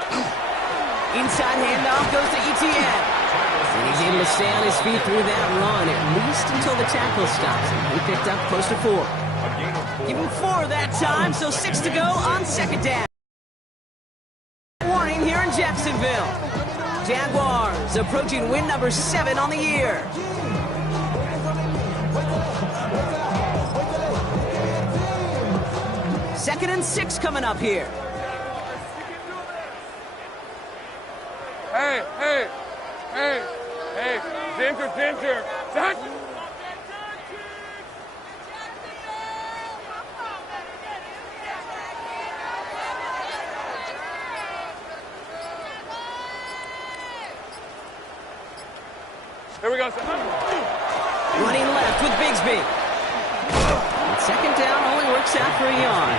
Inside handoff goes to Etienne. And he's able to stay on his feet through that run, at least until the tackle stops him. He picked up close to 4. Give him 4 that time, so 6 to go on second down. Warning here in Jacksonville. Jaguars approaching win number 7 on the year. Second and 6 coming up here. Hey. Ginger. Zach. Here we go, son. Running left with Bigsby. And second down only works out for a yard.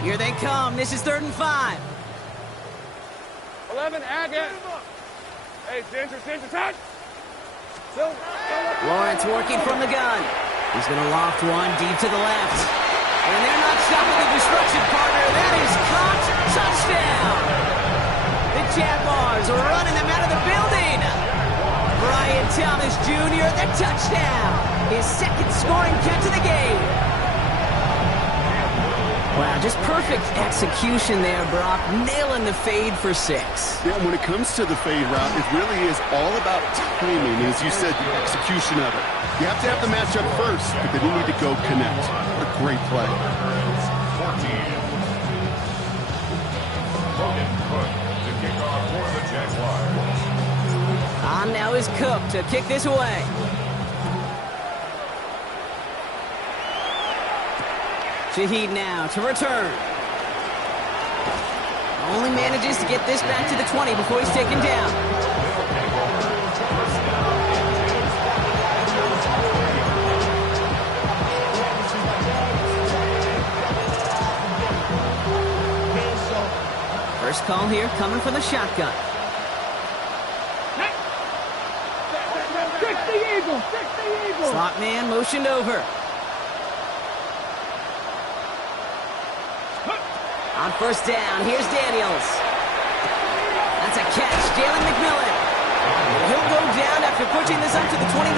Here they come. This is 3rd and 5. 11, Agate. Hey, Ginger, touch. Lawrence working from the gun. He's going to loft one deep to the left. And they're not stopping the destruction, partner. That is caught. Touchdown. The Jaguars are running them out of the building. Brian Thomas Jr., the touchdown. His 2nd scoring catch of the game. Wow, just perfect execution there, Brock. Nailing the fade for 6. Yeah, when it comes to the fade route, it really is all about timing. As you said, the execution of it. You have to have the matchup first, but then you need to go connect. What a great play. 14. Logan Cook to kick off for the Jaguars. On now is Cook to kick this away. Shaheed now to return. Only manages to get this back to the 20 before he's taken down. First call here coming from the shotgun. Fix the Eagle. Slot man motioned over. On first down, here's Daniels. That's a catch, Jalen McMillan. He'll go down after pushing this up to the 29.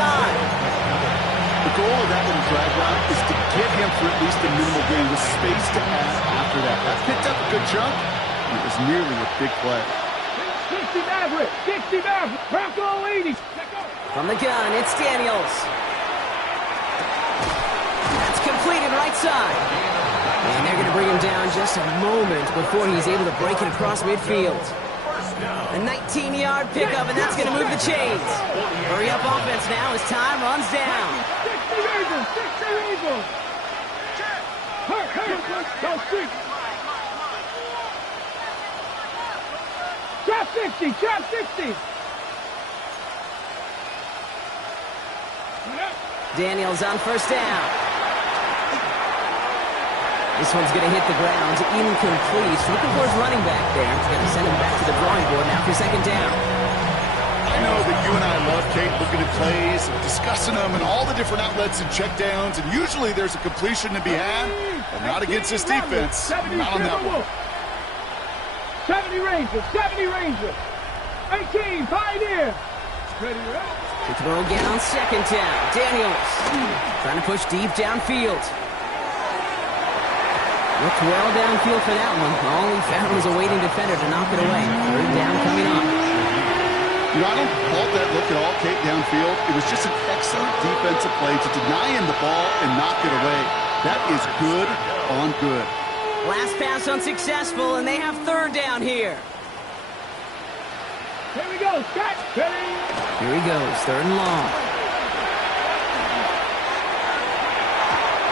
The goal of that little drag route is to get him for at least a minimal gain with space to add after that. That picked up a good chunk, and it was nearly a big play. 60 Maverick, Bronco 80. From the gun, it's Daniels. That's completed right side. And they're going to bring him down just a moment before he's able to break it across midfield. A 19-yard pickup, and that's going to move the chains. Hurry up offense now as time runs down. 60 Eagles. Go street. Trap 60, trap 60. Daniels on first down. This one's going to hit the ground, incomplete. Looking for his running back there. He's going to send him back to the drawing board now for second down. I know that you and I love, Kate, looking at plays, and discussing them, and all the different outlets and checkdowns, and usually there's a completion to be had, but not against this defense. Not on that one. 70 Rangers, 70 Rangers. 18, Pioneer. Ready, right? To throw again on second down. Daniels trying to push deep downfield. Looked well downfield for that one. All he found was a waiting defender to knock it away. Third down coming up. You know, I don't fault that look at all, Kate, downfield. It was just an excellent defensive play to deny him the ball and knock it away. That is good on good. Last pass unsuccessful, and they have third down here. Here we go, Scott. Ready? Here he goes, third and long.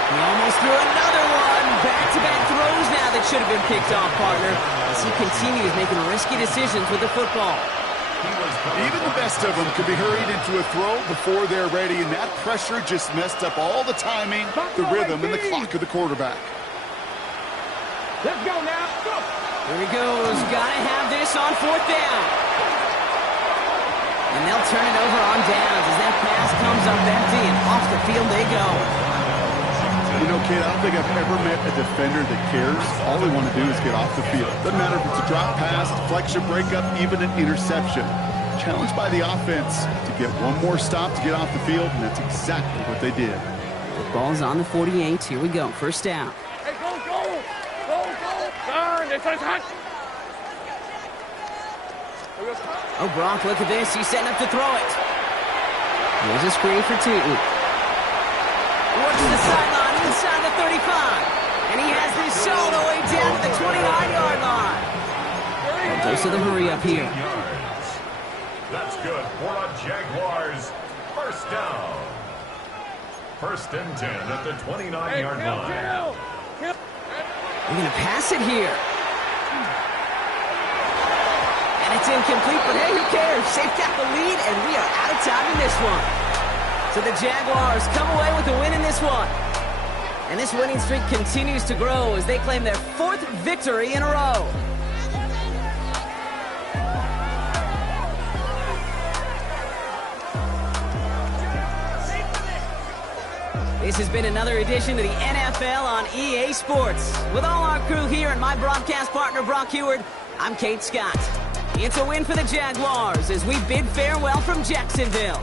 He almost threw another one. Back-to-back throws now that should have been picked off, partner, as he continues making risky decisions with the football. Even the best of them could be hurried into a throw before they're ready, and that pressure just messed up all the timing, the rhythm, and the clock of the quarterback. Let's go now. Go. Here he goes. Gotta have this on fourth down. And they'll turn it over on downs as that pass comes up empty, and off the field they go. You know, Kate, I don't think I've ever met a defender that cares. All they want to do is get off the field. Doesn't matter if it's a drop pass, deflection, breakup, even an interception. Challenged by the offense to get one more stop to get off the field, and that's exactly what they did. The ball's on the 48. Here we go. First down. Hey, go, go. Go, go. Turn. This one's hot. Oh, Brock, look at this. He's setting up to throw it. Here's a screen for two. Works the sideline inside the 35. And he has this all the way down to the 29-yard line. Dose of the hurry up here. That's good for a Jaguars. First down. First and 10 at the 29-yard line. We're going to pass it here. And it's incomplete, but hey, who cares? They've got the lead, and we are out of time in this one. So the Jaguars come away with a win in this one. And this winning streak continues to grow as they claim their fourth victory in a row. This has been another edition of the NFL on EA Sports. With all our crew here and my broadcast partner, Brock Heward, I'm Kate Scott. It's a win for the Jaguars as we bid farewell from Jacksonville.